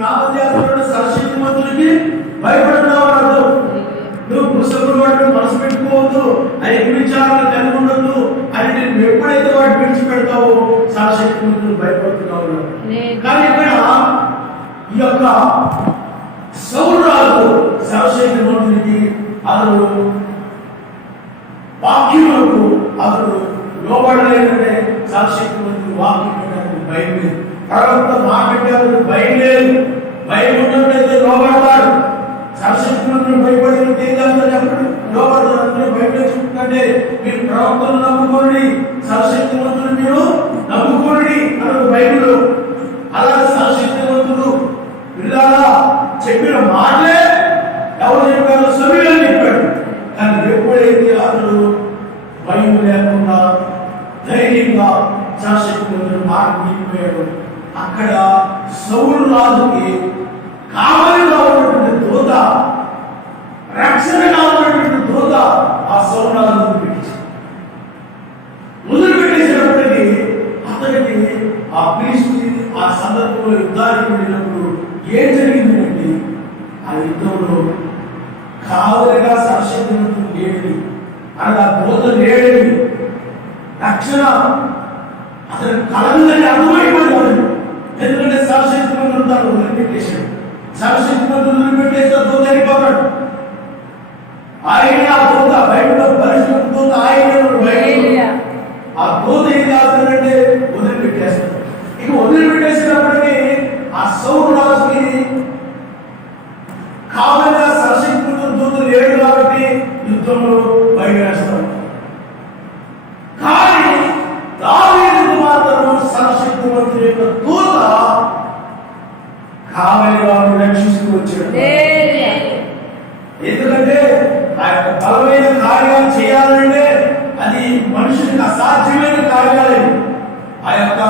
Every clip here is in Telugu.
నామధ్యాసంలో సర్వశక్తిమంతుడికి భయపడుతున్నావు అన్నాడు. నువ్వు పుస్తకం వాటిని మనసు పెట్టుకోవద్దు, అవి విచారాలు కలిగి ఉండొద్దు అని నేను ఎప్పుడైతే వాటిని విడిచిపెడతావో సర్వశక్తిమంతుడు భయపడుతున్నావు. కానీ ఇక్కడ ఈ యొక్క సౌలు రాజు సర్వశక్తిమంతుడికి అతను వాక్యములకు అతను లోబడలేదంటే సర్వశక్తిమంతుడు వాక్యం భయం లేదు. ప్రవక్త మాట్లాడే భయం లేదు. భయం ఉన్నట్లయితే లోబడతాడు. సర్వశక్తిమంతుడు భయపడిన తీర్థంతో చెప్పండి లోబడతాడు. భయం చెప్పుకుంటే మీరు ప్రవక్తను నమ్ముకోండి, సర్వశక్తిమంతుడు మీరు నమ్ముకోండి అన్నది బైబిల్. అలా సర్వశక్తిమంతుడు పిల్లలా చెప్పిన మాటలే ఎవరు చెప్పారో సమీరని చెప్పాడు. కానీ ఎప్పుడైతే అతడు భయం లేకుండా ధైర్యంగా సర్వశక్తిమంతుడు మాట నిలిపాడు, అక్కడ సౌలు రాజుకి కావలిగా ఉన్నటువంటి దూత, రక్షణగా ఉన్నటువంటి దూత ఆ సౌలు రాజు వదిలిపెట్టేసినప్పటికీ అతనికి ఆ ప్రీస్టుని ఆ సందర్భంలో యుద్ధానికి వెళ్ళినప్పుడు ఏం జరిగిందంటే ఆ యుద్ధంలో కావలిగా సర్వశక్తిమంతుడు లేడు అనగా దూత లేడు, రక్షణ అతను కలగదని అర్థమైపోయింది. ఎందుకంటే సర్వశక్తిమంతుడు తాను వదిలిపెట్టేశాడు. సర్వశక్తిమంతుడు వదిలిపెట్టేస్తే దూత అయిపోతాడు. ఆయన ఆ దూత బయటలో పరిస్థితి దూత ఆయన ఆ దూత ఏం కాదంటే వదిలిపెట్టేస్తాడు. ఇక వదిలిపెట్టేసినప్పటికీ ఆ సౌలు రాజుకి కావాలిగా సర్వశక్తిమంతుడు దూత లేడు కాబట్టి యుద్ధంలో బయలుదేస్తాడు. కానీ దావీదుకు మాత్రం సర్వశక్తిమంతుడి యొక్క దూత కావలిగా రక్షిస్తూ వచ్చాడు. ఎందుకంటే ఆ యొక్క బలమైన కార్యాలు చేయాలంటే అది మనుషునికి అసాధ్యమైన కార్యాలు. ఆ యొక్క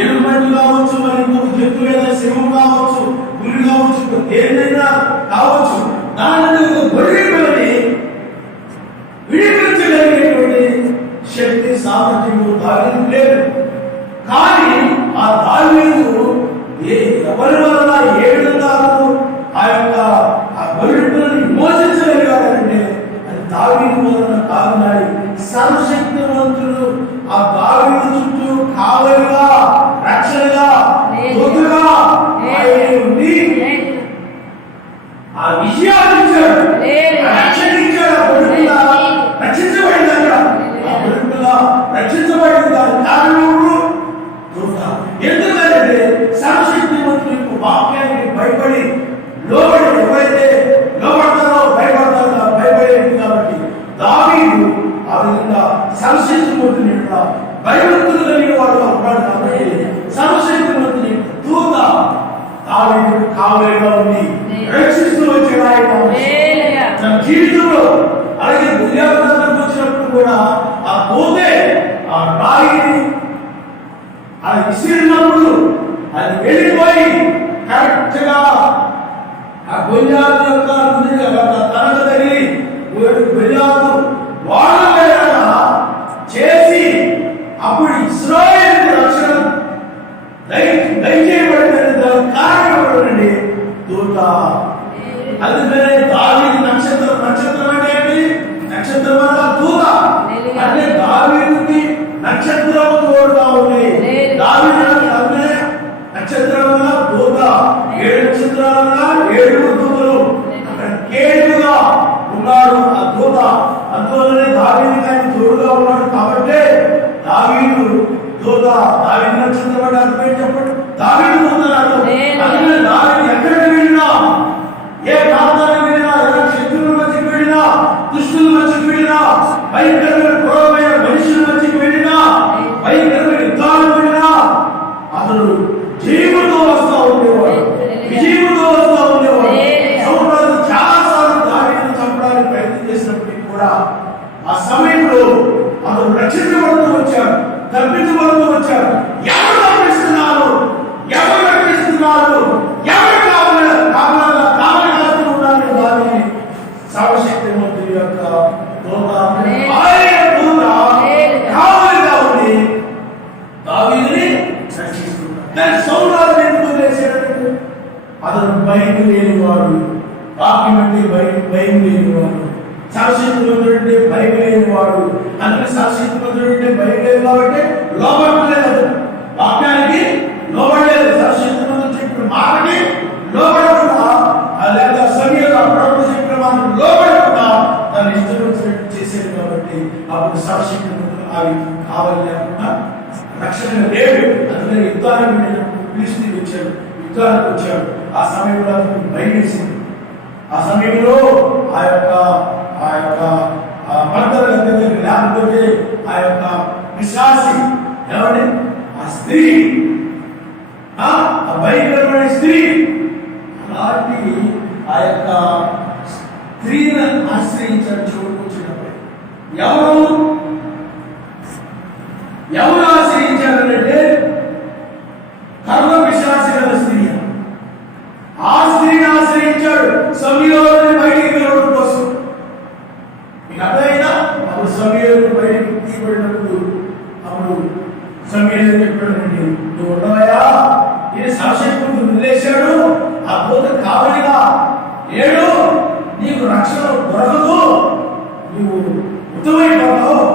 ఎలుగుబంటి కావచ్చు, మరి ఇంకొక జంతువు ఏదైనా సింహం కావచ్చు, పులి కావచ్చు, ఏదైనా కావచ్చు, దాని గొర్రె పిల్లని విడిపించగలిగేటువంటి శక్తి సామర్థ్యము దావీదుకు లేదు. కానీ ఆ దావీదు ఎవరి వల్ల ఏ విధంగా ఆ యొక్క ఆ గొర్రె పిల్లని విమోచించగలిగాడంటే అది దావీదు వలన కాదు. సర్వశక్తిమంతుడు ఆ దావీదు చుట్టూ కావలిగా రక్షణగా దూతగా ఉండి ఆ విజయాన్ని ఇచ్చాడు, రక్షణ ఇచ్చాడు. ఆ గొర్రె రక్షించబడింది. అక్కడ ఆ గొర్రె రక్షించబడింది. దాని కారణం దూత. ఎందుకంటే సర్వశక్తిమంతుడి యొక్క వాక్యానికి భయపడి లోబడి ఎవరైతే లోబడతారో భయపడతారో భయపడేది. కాబట్టి దావీదు ఆ విధంగా సర్వశక్తిమంతుని యొక్క భయభక్తులు కలిగిన వాడుగా ఉన్నాడు. కాబట్టి సర్వశక్తిమంతుని యొక్క దూత దావీదు కావలిగా ఉండి రక్షిస్తూ వచ్చాడు. ఆయన తన జీవితంలో అలాగే గుర్యాలకు వచ్చినప్పుడు కూడా ఆ దూతే ఆ రాయిని అది విసిరినప్పుడు అది వెళ్ళిపోయి కరెక్ట్ గా ఆ గొల్యాతు యొక్క తనకు తగిలి గొల్యాతు వాళ్ళ చేసి అప్పుడు ఇశ్రాయేలు రక్షణ దయచేయబడిన కారణం దూత. అందుకనే దావీదు నక్షత్రం అంటే ఏంటి? నక్షత్రం వల్ల దూత అంటే దావీదుకి నక్షత్రం తోడుగా ఉంది. దావీదు నక్షత్రం వల్ల దూత, 7 నక్షత్రాల వల్ల 7 దూతలు అక్కడ కేడుగా ఉన్నాడు ఆ దూత. అందువల్లనే దావీదుకి ఆయన తోడుగా ఉన్నాడు. కాబట్టి దావీదు దూత, దావీదు నక్షత్రం అంటే అర్థం ఏంటి చెప్పండి? దావీదు దూత. అందుకనే దావీదు ఎక్కడికి వెళ్ళినా, ఏ ప్రాంతానికి వెళ్ళినా, ఏ శత్రువుల మధ్యకి వెళ్ళినా, దుష్టుల మధ్యకి వెళ్ళినా, భయంకరమైన క్రూరమైన మనుషుల మధ్యకి వెళ్ళినా, భయంకరమైన యుద్ధాలకు వెళ్ళినా అతడు జీవుతో వస్తూ ఉండేవాడు, విజయముతో వస్తూ ఉండేవాడు. సౌలు చాలా సార్లు దావీదును చంపడానికి ప్రయత్నం చేసినప్పటికీ కూడా ఆ సమయంలో అతను రక్షించబడుతూ వచ్చాడు, తప్పించబడుతూ వచ్చాడు. ఎవరు తప్పిస్తున్నారు, ఎవరు అతను భయం లేనివాడు, వాక్యం అంటే భయం లేనివాడు, సర్వశక్తిమంతుడంటే భయం లేనివాడు. అందుకే సర్వశక్తిమంతుడంటే భయం లేదు కాబట్టి లోబడలేదు, వాక్యానికి లోబడలేదు. సర్వశక్తిమంతుడు చెప్పిన మాటకి లోబడకుండా, లేదా సమయంలో ప్రభుత్వ చెప్పిన మాటకు లోబడకుండా తను ఇష్టం వచ్చినట్టు చేసేది కాబట్టి అప్పుడు సర్వశక్తిమంతుడు అవి కావాలి లేకుండా రక్షణ లేడు. అందుకని యుద్ధానికి వెళ్ళినప్పుడు ఫిలిష్తీయులు వచ్చాడు, యుద్ధానికి వచ్చాడు. ఆ సమయంలో అతను భయం వేసింది. ఆ సమయంలో ఆ యొక్క మంత్ర లేకపోతే ఆ యొక్క విశ్వాసి ఎవరి ఆ స్త్రీ, ఆ భయంకరమైన స్త్రీ, అలాంటి ఆ యొక్క స్త్రీని ఆశ్రయించాడు. చూడుకొచ్చినప్పుడు ఎవరు ఆశ్రయించారంటే కర్మ విశ్వాసి గల స్త్రీ. ఆ స్త్రీని ఆశ్రయించాడు సమయంలో బయటికి వెళ్ళడం కోసం. మీకు అర్థమైనా? అప్పుడు సమయంలో బయటికి తీయబడినప్పుడు అప్పుడు సమయంలో చెప్పాడండి, నువ్వు ఉండవయా, ఏ సర్వశక్తుడు నిలేశాడు, ఆ పోత కావలిగా ఏడు, నీకు రక్షణ దొరకదు, నువ్వు ఉత్తమైపోతావు,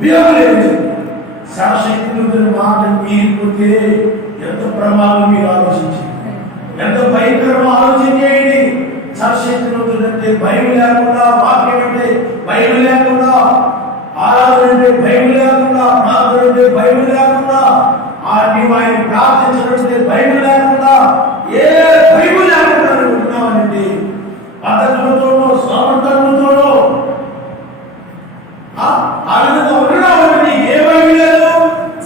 వియోగలేదు. సర్వశక్తుడు మాటలు మీరిపోతే ఎంత ప్రమాదం మీరు ఆలోచించి, ఎంత భయంకరమో ఆలోచన చేయండి. సర్వశక్తిమంతుడు అంటే భయం లేకుండా, వాక్యం అంటే భయం లేకుండా, ఆరాధన అంటే భయం లేకుండా, ప్రార్థన అంటే భయం లేకుండా, నీవు ఆయన ప్రార్థించినట్టే భయం లేకుండా, ఏ భయం లేకుండా ఉన్నామనండి. పద్ధతులతోనో స్వామంతరంతోనో ఆ విధంగా ఉన్నామని ఏ భయం లేదు.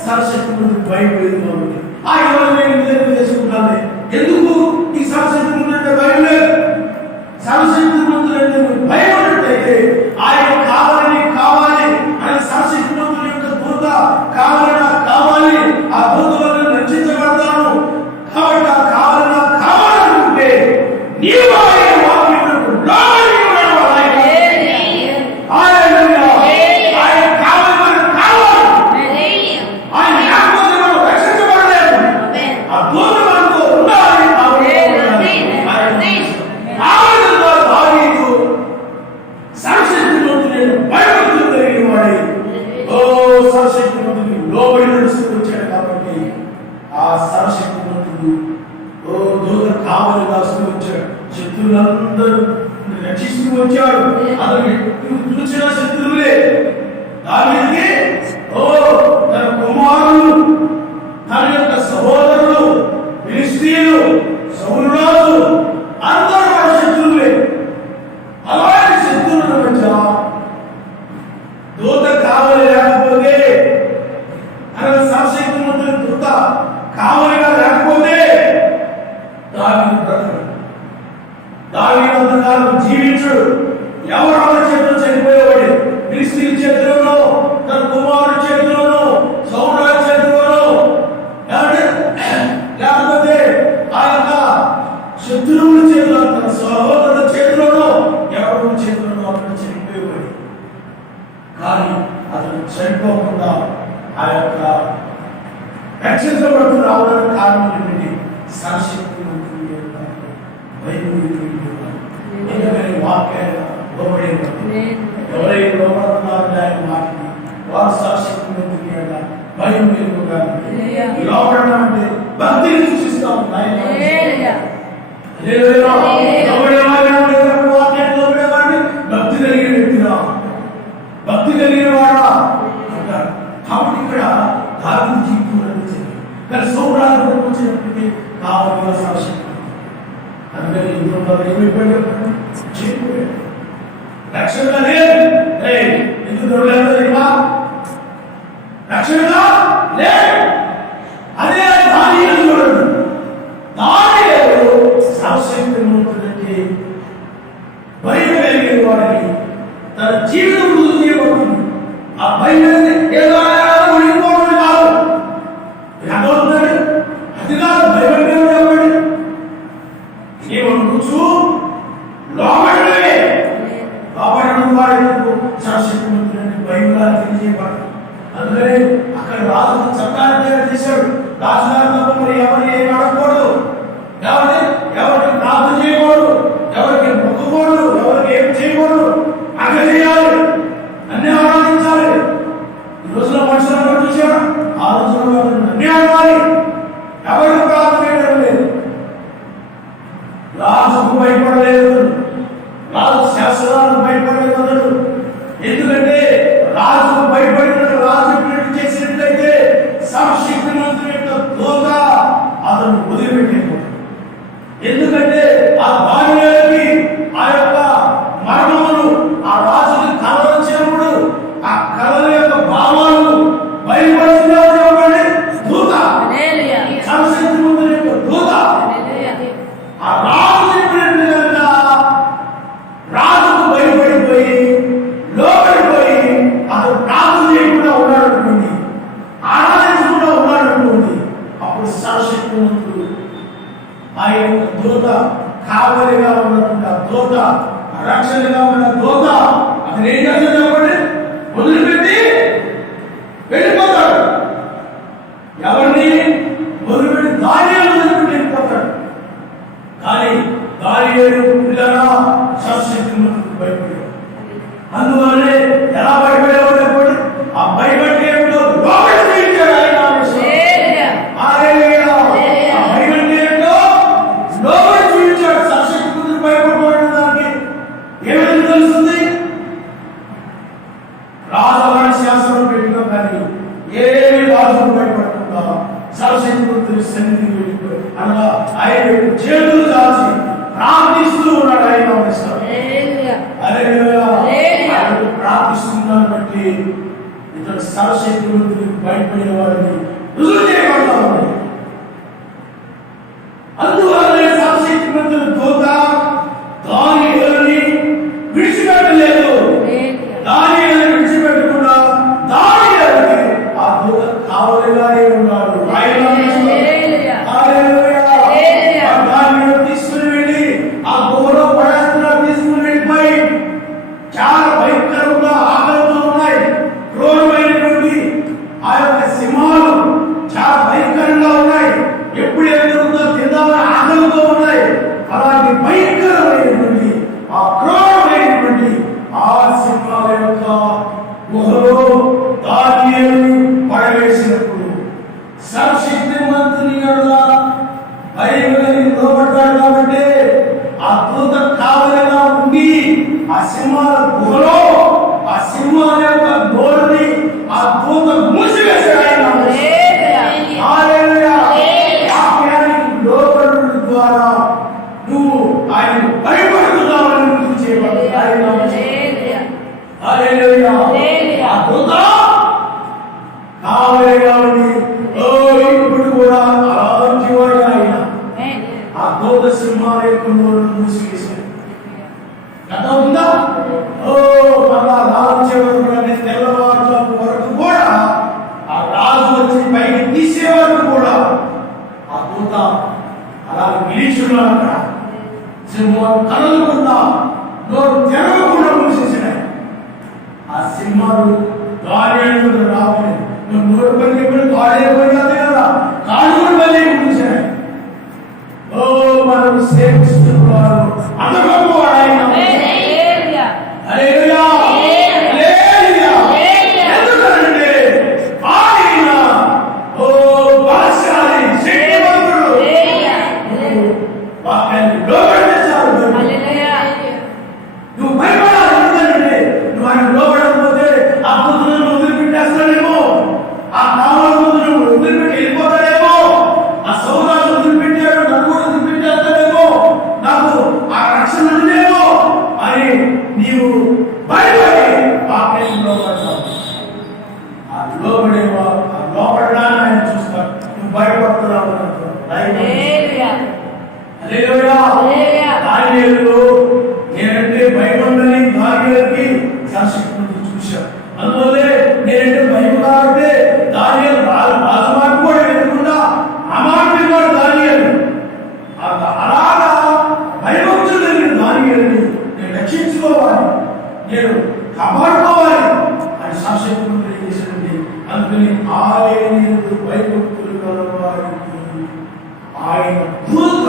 సర్వశక్తిమంతుడు భయం లేదు కాబట్టి ఆ ఎవరు నేను చేసుకుంటాను. ఎందుకు ఈ సర్వశక్తిమంతుడు అంటే భయం లేదు? సర్వశక్తిమంతుడు అంటే భయం ఉన్నట్టయితే ఆయన కావాలి అని సర్వశక్తిమంతుడి యొక్క దూత కావాలి, ఆ దూత వల్ల రక్షించబడతాను కాబట్టి ఆ కావాలనుకుంటే నీవు ఆయన వాక్యములకు లోబడి ఉండడం. ఆయన కావాలి, ఆయన లేకపోతే మనం రక్షించబడలేదు. ఆ దూత మనతో ఉండాలి. సర్వశక్తిమంతుడైన భయభక్తులు కలిగిన వాడే సర్వశక్తిమంతుడికి లోబడి నడుస్తూ వచ్చాడు కాబట్టి ఆ సర్వశక్తిమంతుడు దూత కావలి కాస్తూ వచ్చాడు. శత్రువులందరూ రక్షిస్తూ వచ్చాడు. అతను చూసిన శత్రువులే దానికి తన కుమారులు, తన యొక్క సహోదరులు, ఫిలిష్తీయులు, సౌలు రాజు అందరూ మన శత్రువులే. అలాంటి శత్రువుల మధ్య దూత కావలి లేకపోతే, అనగా సర్వశక్తిమంతుడి దూత కావలిగా లేకపోతే దావీదు బ్రతకడు, దావీదు అంతకాలం జీవించడు. ఎవరు అన్న చేతిలో చనిపోయేవాడు. ఫిలిష్తీయుల చేతిలోనో, తన కుమారుడి చేతిలోనో, సౌలు రాజు చేతిలోనో, లేకపోతే ఆ యొక్క శత్రువుల చేతిలో, తన సహోదరుల చేతిలోనో, ఎవరి చేతిలోనో అతను చనిపోయేవాడు. కానీ అతను చనిపోకుండా ఆ యొక్క రక్షించబడుతూ రావడానికి కారణం ఏమిటి? సర్వశక్తిమంతుడి యొక్క వాక్యాన్ని లోబడేవాడు. ఎవరైతే లోబడుతున్నారో ఆయన మాటని వారు సర్వశక్తిమంతుడి యొక్క భయం లోబడడం అంటే భక్తిని సూచిస్తాం. లోబడేవాడిని భక్తి కలిగిన వ్యక్తిరా, భక్తి కలిగిన వాడా అంటారు. కాబట్టి ఇక్కడ దావీదు జీవితం అనిపించింది. కానీ సౌరాలు వచ్చినప్పటికీ కావాలిగా సర్వశక్తి. అందుకని ఇందులో ఏమైపోయాడు? చెప్పిపోయాడు. రక్షణగా లేదు. ఎందుకు దొరకలేదు? రక్షణగా లేదు. అదే దానియేలు చూడండి. దానియేలు సర్వశక్తిమంతుడంటే భయం కలిగిన వాడిని తన జీవితం ముందు చేయబడుతుంది. ఆ భయం ఏదో ఉండిపోవడం కాదు. అర్థమవుతున్నాడు? అది కాదు భయం ఎవడు ఏమనుకోవచ్చు. లోబడమే లోబడడం వాడు సర్వశక్తిమంతుడంటే భయంగా తెలియజేయబడు. అందుకని అక్కడ రాజు చట్టాన్ని చేశాడు. రాజుగారు తప్ప మరి ఎవరిని ఏం అడగకూడదు. కాబట్టి రాజుకు భయపడలేదు, రాజు శాస్త్రాలకు భయపడలేదు. ఎందుకంటే రాజుకు భయపడిన రాజు చేసినట్లయితే సర్వశక్తిమంతుని యొక్క దూత అతను వదిలిపెట్టేది. ఎందుకంటే ఆ దానియేలుకి ఆ యొక్క మర్మములు ఆ రాజుకి కళ వచ్చినప్పుడు ఆ కళల యొక్క భావాలు బయలుపరిచిన దూత, సర్వశక్తిమంతుని యొక్క దూత. ఆ రాజు చెప్పినట్లుగా రాజుకు భయపడిపోయి లోపడిపోయి అతను ప్రార్థన చేయకుండా ఉన్నాడనుకోండి, ఆరాధించకుండా ఉన్నాడనుకోండి, అప్పుడు సర్వశక్తిమంతుడు ఆయన దూత, కావలిగా ఉన్నటువంటి ఆ దూత, రక్షణగా ఉన్న దూత అతను ఏం చేస్తాడు చెప్పండి? వదిలిపెట్టి వెళ్ళిపోతాడు. ఎవరిని వదిలిపెట్టి? దానియేలు వదిలిపెట్టి వెళ్ళిపోతాడు. కానీ దానియేలు పిల్లరా సర్వశక్తిమంతుడికి భయపడేవాడు. అందువల్లనే ఎలా భయపడేవాడు చెప్పండి? ఆ భయపడి ఏమిటో లోపల చూపించాడు ఆయన. తెలుస్తుంది రాజవారి శాస్త్రం పెట్టినా కానీ ఏమి రాజుకు భయపడకుండా సర్వశక్తిమంతుని సన్నిధికి వెళ్ళిపోయి అనగా ఆయన చేతులు దాచి ప్రార్థిస్తూ ఉన్నాడు. ఆయన ప్రార్థిస్తున్నాను బట్టి ఇతడు సర్వశక్తిమంతునికి భయపడే వారిని రుజువు చేయబడతా ఉంది. అందువల్లనే సర్వశక్తిమంతుని దూత దానియేలుని విడిచిపెట్టలేదు. దానియేలుని విడిచిపెట్టకుండా దానియేలుకి ఆ దూత కావలిగానే ఉన్నాడు. తీసుకుని వెళ్ళి ఆ గుహలో పడేస్తున్నారు. తీసుకుని వెళ్ళిపోయి చాలా భయంకరంగా ఆకలితో ఉన్నాయి. క్రూరమైనటువంటి ఆ యొక్క సింహాలు చాలా భయంకరంగా ఉన్నాయి. ఎప్పుడు ఎదురుతో తిందామని ఆకలితో ఉన్నాయి. అలాంటి భయంకరమైనటువంటి ఆ క్రూరమైనటువంటి ఆ సింహాల యొక్క గుహలో దానియేలు పడవేసినప్పుడు సర్వశక్తిమంతుని భయమని లోపడ్డాడు. కాబట్టి ఆ దూత కావలిగా ఉండి ఆ సింహాల గుహలో ఆ సింహాల యొక్క నోరుని ఆ దూత మూసివేశాడు. లోపడు ద్వారా నువ్వు ఆయన భయపడుతున్నావని గుర్తు చేయబడ్డాడు. ఆ దూత కావలిగా ఉండి ఇప్పుడు కూడా అలాంటి వాడు ఆయన. ఆ దూత సింహాల యొక్క నోరును మూసివేశాడు. కథ ఉందా? మళ్ళా రాజు తెల్లవారు వరకు కూడా ఆ రాజు వచ్చి పైకి తీసే వరకు కూడా ఆ దూత అలా నిలిచున్నాడు. అక్కడ సింహం కదలకుండా నోరు తెరవకుండా మూసేసినాయి. ఆ సింహాలు దానియేలు రావలేదు. నువ్వు నోరు పని చెప్పిన కాలేకపోయింది కదా, కాళ్ళు పని మూసేసినాయి. మనం సేవిస్తున్నారు అంత గొప్పవాడు ఆయన. ఎందుకంటే ఆయన బలశాలి, శక్తివంతుడు. వాక్యాన్ని లోబడిచారు. నువ్వు భయపడాలి. ఎందుకంటే నువ్వు ఆయన లోబడకపోతే ఆ బుద్ధులను వదిలిపెట్టేస్తాడేమో, ఆ కావాలను వదిలిపెట్టి వెళ్ళిపోతాడేమో, ఆ సౌరాలు వదిలిపెట్టాడు నన్ను కూడా వదిలిపెట్టేస్తాడేమో, నాకు ఆ రక్షణ ఉండేమో అని నీవు భయపడి వాక్యాన్ని లోబడతావు. ఆ లోబడేవా ఆ లోబడడాన్ని ఆయన చూస్తాడు. నువ్వు భయపడుతున్నావు. నేనంటే భయపడని దానియేలుకి సర్వశక్తిమంతుడు చూశాడు. అందువల్లే నేనంటే భయం కాబట్టి దానియేలు రాజమాట కూడా వెతుకుండా అమాయకుడు దానియేలు. అలాగా భయభక్తులు కలిగిన దానియేలుని నేను రక్షించుకోవాలి, నేను కాపాడుకోవాలి అని సర్వశక్తిమంతుడు ఏం చేశాడండి? అందుకని ఆయన భయభక్తులు కలవారికి ఆయన దూత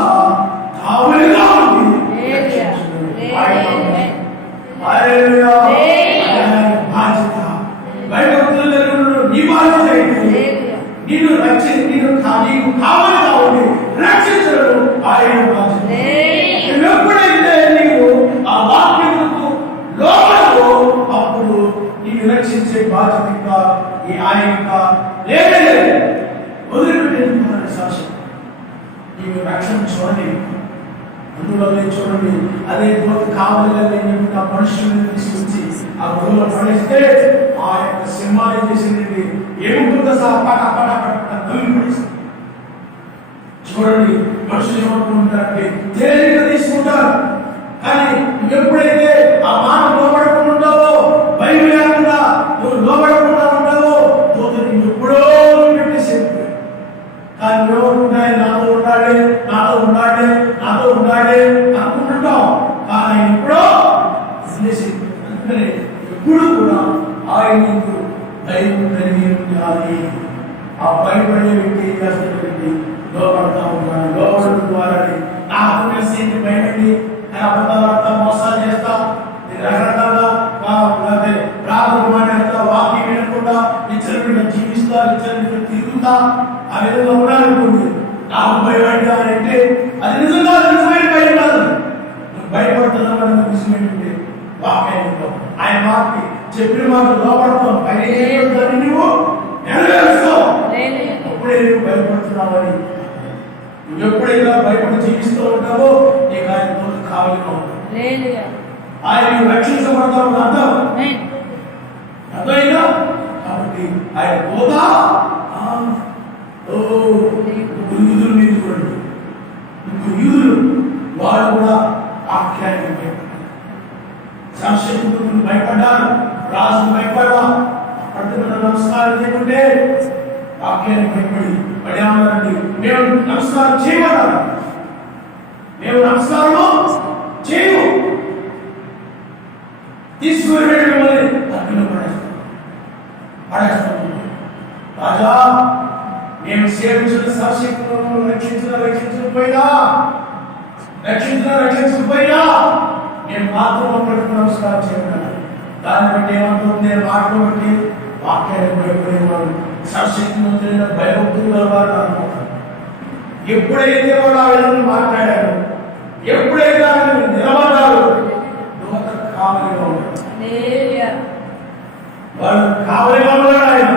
కావలిగా ఉంది. బాధ్యత భయభక్తులు నీ బాధ్యత అయితే నీకు కావలిగా ఉంది రక్షించడం ఆయన బాధ్యత. అందువల్ల చూడండి, అదే దూత కావాలిగా లేనటువంటి ఆ మనుషుల్ని తీసుకొచ్చి ఆ గుహలో పడేస్తే ఆ యొక్క సింహాన్ని చేసింది ఏముంటుందో సహా పట పట పట నవ్వి పడేస్తుంది. చూడండి, మనుషులు ఏమనుకుంటారంటే తేలిక తీసుకుంటారు, కానీ ఎప్పుడైతే ఆ మాట లోబడకుండా ఉంటావో, బైబిల్ లేకుండా నువ్వు లోబడకుండా ఉంటావో, దూతని ఎప్పుడో పెట్టేసేది. కానీ ఎవరుంటాయి, నాతో ఉండాలి నాతో ఉండాలి నాతో ఉండాలి అనుకుంటుంటాం, కానీ ఎప్పుడో వదిలేసేది. అందుకనే ఎప్పుడు కూడా ఆయన ధైర్యం కలిగి ఉండాలి. ఆ భయపడే వ్యక్తి ఏం చేస్తున్నటువంటి లోపడతా ఉన్నాను, లోపడడం ద్వారా నాకు తెలిసి భయపడి అబద్ధాలు మోసాలు చేస్తా, రకరకాలుగా ప్రార్థన మాట్లాడతా, వాక్యం వినకుండా ఇచ్చరిగా జీవిస్తా, ఇచ్చరిగా తిరుగుతా, ఆ విధంగా ఉండాలనుకోండి. నాకు భయపడ్డా అంటే అది నిజంగా నిజమైన భయం కాదు, భయపడుతున్నావు నిజమైనటువంటి వాక్యం. ఆయన మాటకి చెప్పిన మాట లోపడతాం, భయం నువ్వు నెరవేరుస్తావు. అప్పుడే నువ్వు భయపడుతున్నావని, నువ్వు ఎప్పుడైనా భయపడి జీవిస్తూ ఉంటావో నీకు ఆయన తోడు కావాలిగా ఉంటావు. ఆయన రక్షించబడతావు అర్థం అర్థమైందా? కాబట్టి ఆయన పోతా యూదులు మీద చూడండి, యూదులు వాడు కూడా వాక్యాన్ని సంశయకులు భయపడ్డారు, రాజు భయపడ్డా, పడుతున్న నమస్కారం చేయకుంటే వాక్యాన్ని భయపడి పడేమన్నారండి, మేము నమస్కారం చేయమన్నారు, మేము నమస్కారము చేయము, తీసుకుని మిమ్మల్ని అగ్నిలో పడేస్తాం. రాజా, మేము సేవించిన శాసకులను రక్షించకపోయినా నేను మాత్రం ప్రతి నమస్కారం చేయమన్నారు. దాన్ని బట్టి ఏమంటుంది, నేను మాటలు బట్టి వాక్యాన్ని భయపడేవాడు, శాసకులు భయభక్తులు వారు అనుకుంటారు. ఎప్పుడైతే వాడు ఆ విధంగా మాట్లాడారు, ఎప్పుడైతే ఆయన నిలబడ్డారు, దూత కావలిగా ఉన్నాడు, వాడు కావలిగా ఉన్నాడు. ఆయన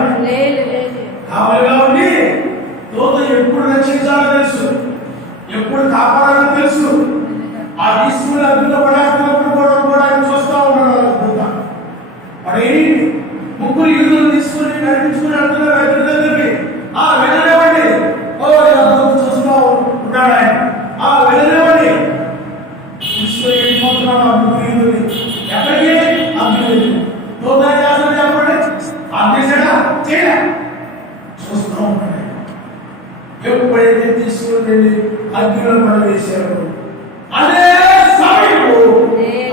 కావలిగా ఉండి దూత ఎప్పుడు రక్షించాలో తెలుసు, ఎప్పుడు కాపాడాలో తెలుసు. ఆ తీసుకుని అగ్నిలో పడేస్తున్నప్పుడు కూడా ఆయన చూస్తూ ఉన్నాడు. దూత పడే ముగ్గురు యూదులు తీసుకుని నడిపించుకుని వెళ్తున్నారు అగ్ని దగ్గరికి. ఆ వెళ్ళనివ్వండి, చూస్తూ ఉంటాడు ఆయన. ఆ వెళ్ళనివ్వండి, తీసుకుని వెళ్ళిపోతున్నాడు ఆ ముగ్గురు యూదుల్ని. ఎక్కడికి? అగ్ని. దూత చేస్తాడు చెప్పండి, అగ్నిసాడా చేయలే, చూస్తూ ఉంటాడు. ఎప్పుడైతే తీసుకుని వెళ్ళి అగ్నిలో పడవేశారు, అదే సమయంలో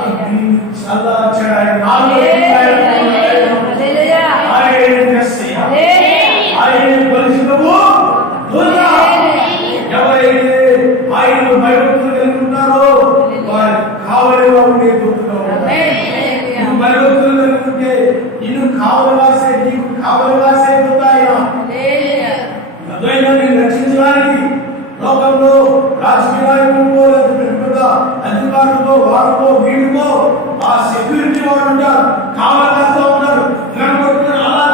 అగ్ని చల్లార్చాడు. ఆయన పరిశుద్ధము. ఎవరైతే ఆయన భయభక్తులు కలిగి ఉంటారో వారి కావలిగా ఉండే దూతగా ఉంటారు. నువ్వు భయభక్తులు కలిగి ఉంటే నిన్ను కావలివాసే, నీకు కావలివాసే దూత ఆయన. అద్వైనా నేను రక్షించడానికి లోకంలో రాజకీయ నాయకులతో పెద్ద అధికారులతో వారితో వీడితో ఆ సెక్యూరిటీ వారు ఉంటారు, కావలిస్తూ ఉంటారు, అలా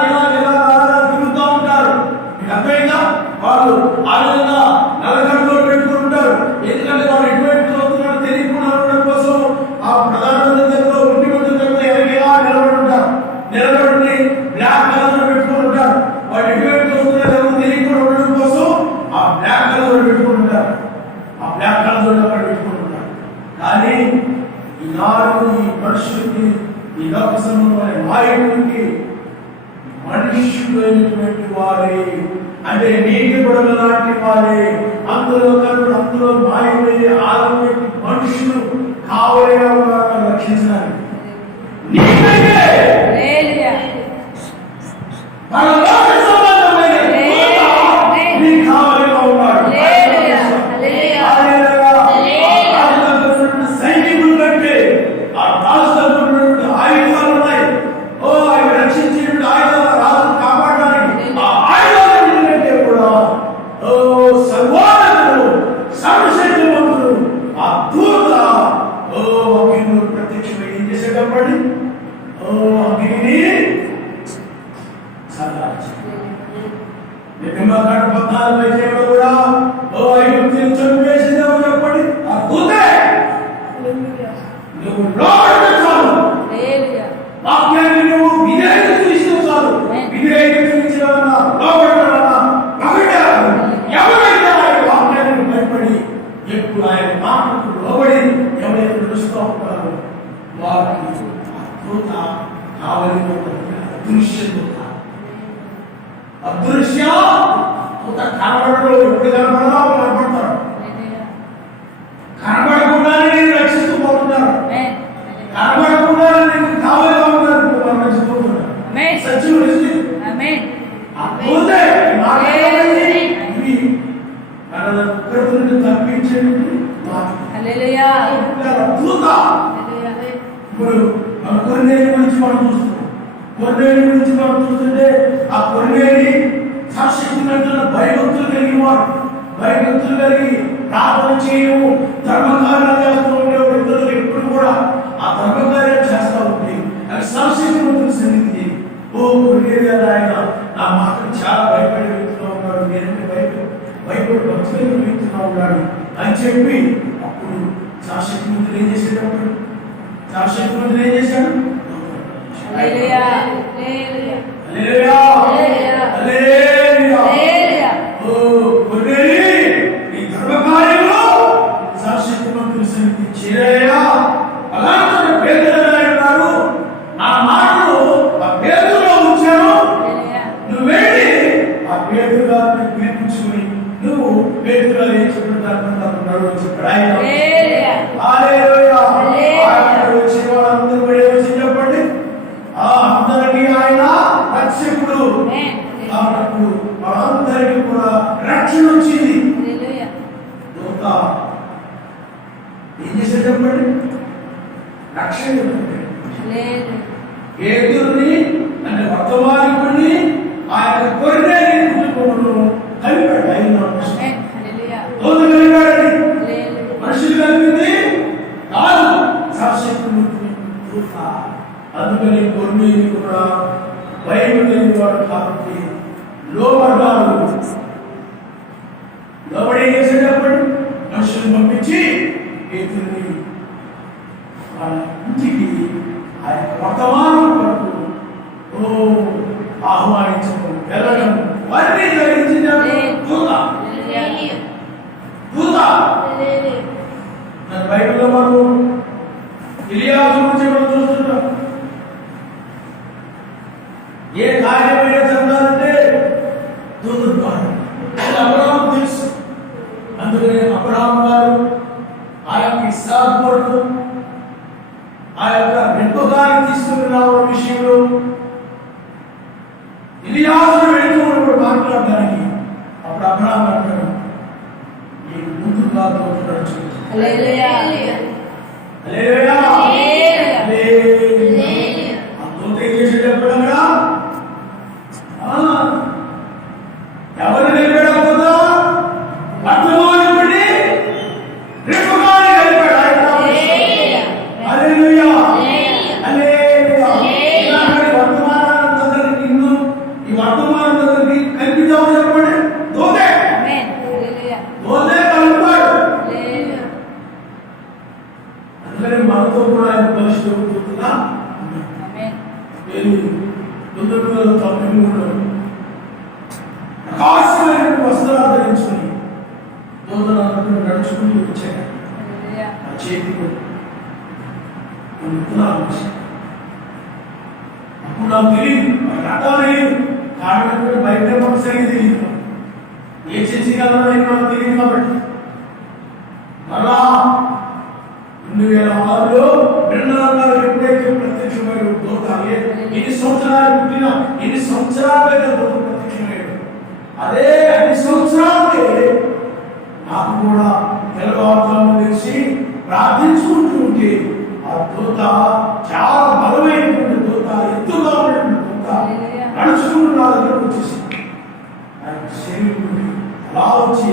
తిరుగుతూ ఉంటారు. మీకు అర్థమైందా? వాళ్ళు ఆ విధంగా నలగడలో పెట్టుకుని ఉంటారు. ఎందుకంటే వాడు ఎటువంటి చదువుతున్నారో తెలియకుండా ఉండడం కోసం ఆ ప్రధానమంత్రి దగ్గర ఉండి దగ్గర ఎవరికైనా నిలబడి ఉంటారు. నిలబడి బ్లాక్ కలర్ పెట్టుకుని ఉంటారు. వాడు ఎటువంటి చదువుతున్నారో ఎవరు తెలియకుండా ఉండడం కోసం ఆ బ్లాక్ కలర్ పెట్టుకుని ఉంటారు. ఆ బ్లాక్ కలర్ పెట్టుకుని ఉంటారు. కానీ ఈనాడు ఈ మనుషులకి, ఈ లోక సంబంధమైన నాయకుడికి మనుష్యులైనటువంటి వారే, అంటే నీటి గొడవ లాంటి వారే, అందులో కలుడు అందులో మాయమయ్యే ఆరోగ్య మనుషులు కావలిగా ఉన్నారని రక్షించడానికి. సైనికులు కంటే ఆ రాజు ఆయుధాలు ఉన్నాయి. ఓ ఆయన రక్షించేటువంటి ఆయుధాలు, రాజు కాపాడడానికి ఆ ఆయుధాలు కంటే కూడా సర్వాధికులు, సర్వశక్తివంతులు ఆ దూత ప్రత్యక్షమై నువ్వు లోబడితే చాలు. హల్లెలూయా. వాక్యాన్ని నువ్వు విధేయత చూపిస్తే చాలు. విధేయత చూపించిన వలన, లోబడటం వలన ఒకటే ఎవరైతే ఆయన వాక్యానికి భయపడి ఎప్పుడు ఆయన మాటకు లోబడి ఎవరైతే నడుస్తూ ఉంటారో వారికి అద్భుత కావలి అదృశ్య అదృశ్య కనబడలో ఎప్పుడు కనబడదా కనబడతారు. కనబడకుండానే నేను రక్షిస్తూ పోతున్నారు. కనబడకుండానే నేను కావలిగా ఉన్నారు రక్షిపోతున్నారు. సత్యం అద్భుతే తప్పించండి అద్భుత. ఇప్పుడు మన కొన్నేళ్ళ గురించి మనం చూస్తున్నాం. కొన్నేళ్ళ గురించి మనం చూస్తుంటే ఆ కొన్నేళ్ళి సాక్షిస్తున్న భయభక్తులు కలిగిన వాడు, భయభక్తులు కలిగి ప్రార్థన చేయము, ధర్మకార్యాలు చేస్తూ ఉండేవాడు. ఇద్దరు ఎప్పుడు కూడా ఆ ధర్మకార్యాలు చేస్తూ ఉంటే అవి సాక్షిస్తున్న సన్నిధి. ఓ కొన్నేళ్ళ ఆయన నా మాటలు చాలా భయపడి వెళ్తూ ఉన్నాడు, నేనంటే భయపడి భక్తులు వెళ్తూ ఉన్నాడు అని చెప్పి అప్పుడు సాక్షి మంత్రులు ఏం చేసేటప్పుడు సాక్షి మంత్రులు ఏం చేశాడు? హల్లెలూయా. హల్లెలూయా. హల్లెలూయా. ఓ కొన్నేళ్ళి ఈ ధర్మకార్యంలో సాక్షి మంత్రులు సన్నిధి చేరాయా? అలాంటి పేదలు ఉన్నారు. నా మాటలు ఆ పేదలో ఉంచాను. నువ్వు వెళ్ళి ఆ పేదలు గారిని పిలిపించుకుని నువ్వు పేదలు గారు ఏం చెప్తున్నాడు అని చెప్పాడు ఆయన. హల్లెలూయా. ఆయన వచ్చే వాళ్ళందరూ కూడా ఏమని చెప్పండి? అందరికీ ఆయన రక్షకుడు. కాబట్టి వాళ్ళందరికీ కూడా రక్షణ వచ్చింది. దూత ఏం చేశాడు చెప్పండి? రక్షణ పేతురుని అంటే వర్తమానికుడిని ఆ యొక్క కొరినేని కలిపాడు. ఆయన దూత కలిపాడండి. మనుషులు కలిపింది కాదు, సాక్షికుడు దూత. అందుకని కొన్నేని కూడా భయం లేని వాడు కాబట్టి లోబడ్డాడు. లోబడి ఏం చేసేటప్పుడు మనుషులు పంపించి పేతురుని వాళ్ళ ఇంటికి ఆ యొక్క వర్తమానం వరకు ఆహ్వానించడం, వెళ్ళడం, వారిని గ్రహించిన దూత. దూత బైబిల్లో మనం ఎలియాసు గురించి మనం చూస్తుంటాం. ఏ కార్యమైనా జరగాలంటే దూత ద్వారా. అబ్రహాము తెలుసు. అందుకనే అబ్రహాము గారు ఆ యొక్క ఇస్సాకు కొరకు ఆ యొక్క రెప్పగాన్ని తీసుకుని రావడం విషయంలో ఎలియాసు వెళ్తూ ఉన్నప్పుడు మాట్లాడడానికి అప్పుడు అబ్రహాము అంటాడు, నీకు ముందుగా నడుచు. హల్లెలూయా. హల్లెలూయా. ఆ దూత ఏం చేసేటప్పుడు అక్కడ ఎవరు నిలబెడకపోతా వర్తమానికుడిని రెప్పగాన్ని కలిపాడు ఆయన. హల్లెలూయా. హల్లెలూయా. ఇలాంటి వర్తమానాల దగ్గరికి ఈ వర్తమానం దగ్గరికి కల్పిద్దామని చెప్పండి. దూతే దూతే కలుపుతాడు. అందుకని మనతో కూడా ఆయన పరిశుద్ధంగా ఆకాశమైన వస్త్రాలు ధరించుకుని దూతలందరూ నడుచుకుంటూ వచ్చాడు. ఆ చేతిలో విత్తనాలు వచ్చాయి. అప్పుడు నాకు తెలియదు, రకాలు తెలియదు, కారణం బయట మాకు సరిగ్గా తెలియదు, ఏ చేసేయగలరో నాకు తెలియదు. కాబట్టి మళ్ళా 2006లో బ్రహ్మగారు ఎప్పుడైతే ప్రత్యక్షమైన దూత ఎన్ని సంవత్సరాలు పుట్టినా ఎన్ని సంవత్సరాలుగా దూత ప్రత్యక్షమయ్యాడు. అదే అన్ని సంవత్సరాలకే నాకు కూడా తెల్లవారుజామున తెలిసి ప్రార్థించుకుంటూ ఉంటే ఆ దూత చాలా బలమైనటువంటి దూత, ఎత్తుగా ఉన్నటువంటి దూత నడుచుకుంటూ నా దగ్గరకు వచ్చేసింది. ఆయన శరీరం అలా వచ్చి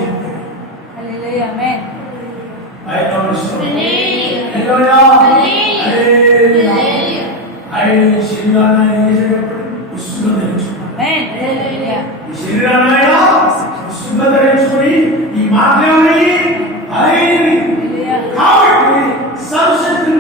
ఆయన శరీరాన్ని చేసేటప్పుడు ఉష్ణత ధరించుకొని ఈ మాట్లాడి కాబట్టి సర్వశక్తి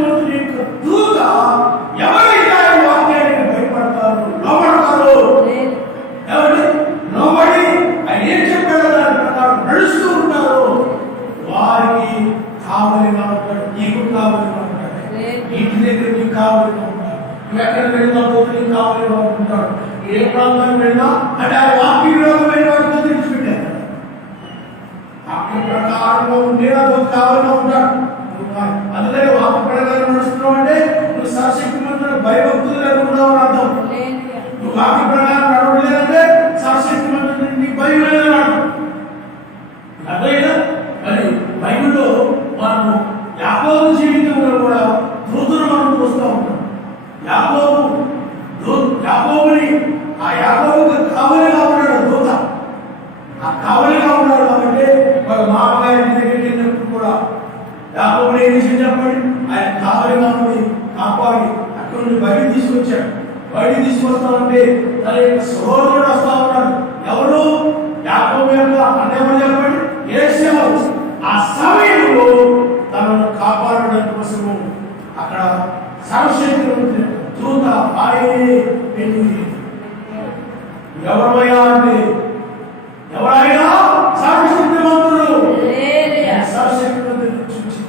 ఎక్కడికి వెళ్ళినా పోతుంది కావాలి అనుకుంటాడు. ఏ ప్రాంతానికి వెళ్ళినా అంటే ఆ వాక్య విరోధమైన వాటితో తెలిసిపెట్టారు. వాక్య ప్రకారంగా ఉంటే నాకు కావాలని ఉంటాడు. అందుకని వాక్య ప్రకారం నడుస్తున్నావు అంటే నువ్వు సర్వశక్తిమంతుడు భయభక్తులు లేకుండా అర్థం. నువ్వు వాక్య ప్రకారం నడవలేదంటే సర్వశక్తిమంతుడు నీకు భయం లేదని అర్థం. అర్థమైనా? మరి బైబిల్లో మనము యాకోబు జీవితంలో కూడా దూతను మనం చూస్తూ ఉంటాం. యాకోబుని ఆ యాకోబుకి కావలిగా ఉన్నాడు దూత. ఆ కావలిగా ఉన్నాడు కాబట్టి ఒక మామగారి దగ్గరికి వెళ్ళినప్పుడు కూడా యాకోబుని ఏం చేసి చెప్పండి, ఆయన కావలిగా ఉండి కాపాడి అక్కడి నుండి బయటికి తీసుకొచ్చాడు. బయటికి తీసుకొస్తామంటే తన యొక్క సహోదరుడు వస్తా ఉన్నాడు. ఎవరు? యాకోబు యొక్క అన్నేమని చెప్పండి, ఏశావు. ఆ సమయంలో తనను కాపాడడం కోసము అక్కడ సర్వశక్తిమంతుడు దూత ఆయనే వెళ్ళింది. ఎవరైనా అంటే ఎవరైనా సర్వశక్తిమంతుడు సర్వశక్తిమంతుడిని చూసి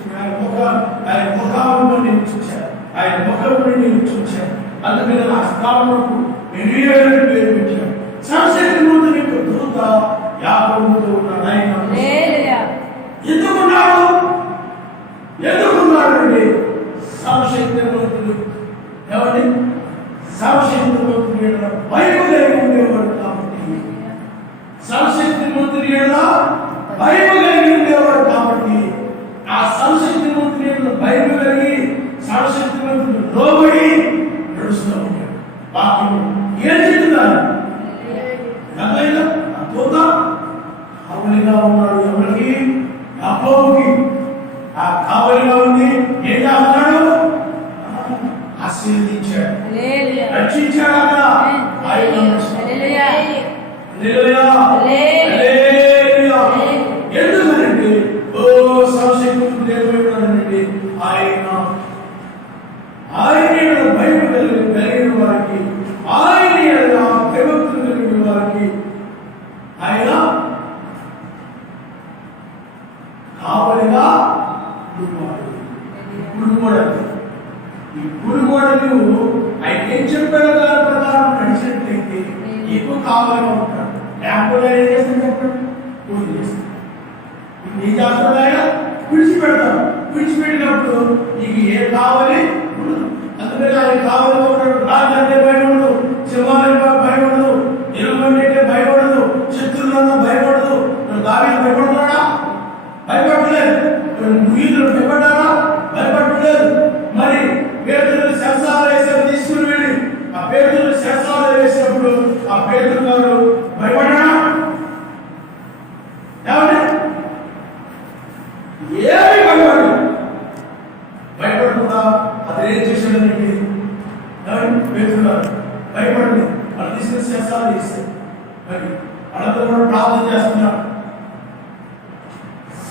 ఆయన ముఖాలను నేను చూశాను, ఆయన ముఖముని నేను చూశాను. అందుకని ఆ స్థానముకు పేరు పెట్టాడు. సర్వశక్తిమంతుడి యొక్క దూత యాకోబుతో ఉన్నాడు. ఆయన ఎందుకున్నాడు అంటే సర్వశక్తిమంతుడు ఎవరి సర్వశక్తిమంతుడి భయం కలిగి ఉండేవాడు కాబట్టి, సర్వశక్తిమంతుడి భయం కలిగి ఉండేవాడు కాబట్టి ఆ సర్వశక్తిమంతుడి భయం కలిగి సర్వశక్తిమంతుడు లోబడి నడుస్తూ ఉంటాడు. వాక్యం ఏం చెప్తున్నారు? దూత కావలిగా ఉన్నాడు. ఎవరికి? యాకోబుకి. ఆ కావలిగా ఉంది ఏం చేస్తున్నాడు? ఆశీర్వదించాడు, రక్షించాడు. అక్కడ ఎందుకనంటే సర్వశక్తిమంతుడు ఆయన భయం కలిగిన వారికి, ఆయన భయభక్తులు కలిగిన వారికి ఆయన కావలిగా ఇప్పుడు కూడా నువ్వు ఆయన ఏం చెప్పాడో దాని ప్రకారం నడిచినట్లయితే ఎక్కువ కావాలని ఉంటాడు. లేకపోతే ఏం చేస్తాడు చెప్పండి, పూజ చేస్తాడు. ఏం చేస్తాడు? ఆయన విడిచిపెడతాడు. విడిచిపెట్టినప్పుడు నీకు ఏం కావాలి ఉండదు. అందుకని ఆయన కావాలి ఉంటాడు. రాజు అంటే భయం ఉండదు, సింహాలంటే భయం ఉండదు, ఎలుగుబంటి భయపడదు, శత్రువులన్నా భయపడదు. దావీదు భయపడుతున్నాడా? భయపడలేదు. వీళ్ళు భయపడ్డారా? భయపడలేదు. మరి పేదలు శంసాలు వేసారు, తీసుకుని వెళ్ళి ఆ పేదలు శంసాలు వేసినప్పుడు ఆ పేదలు గారు భయపడ్డా? ఏమి భయపడకుండా అదేం చేశాడంటే పేదలు గారు భయపడండి, వాళ్ళు తీసుకుని శంసాలు వేస్తారు. మరి వాళ్ళందరూ కూడా ప్రార్థన చేస్తున్నారు.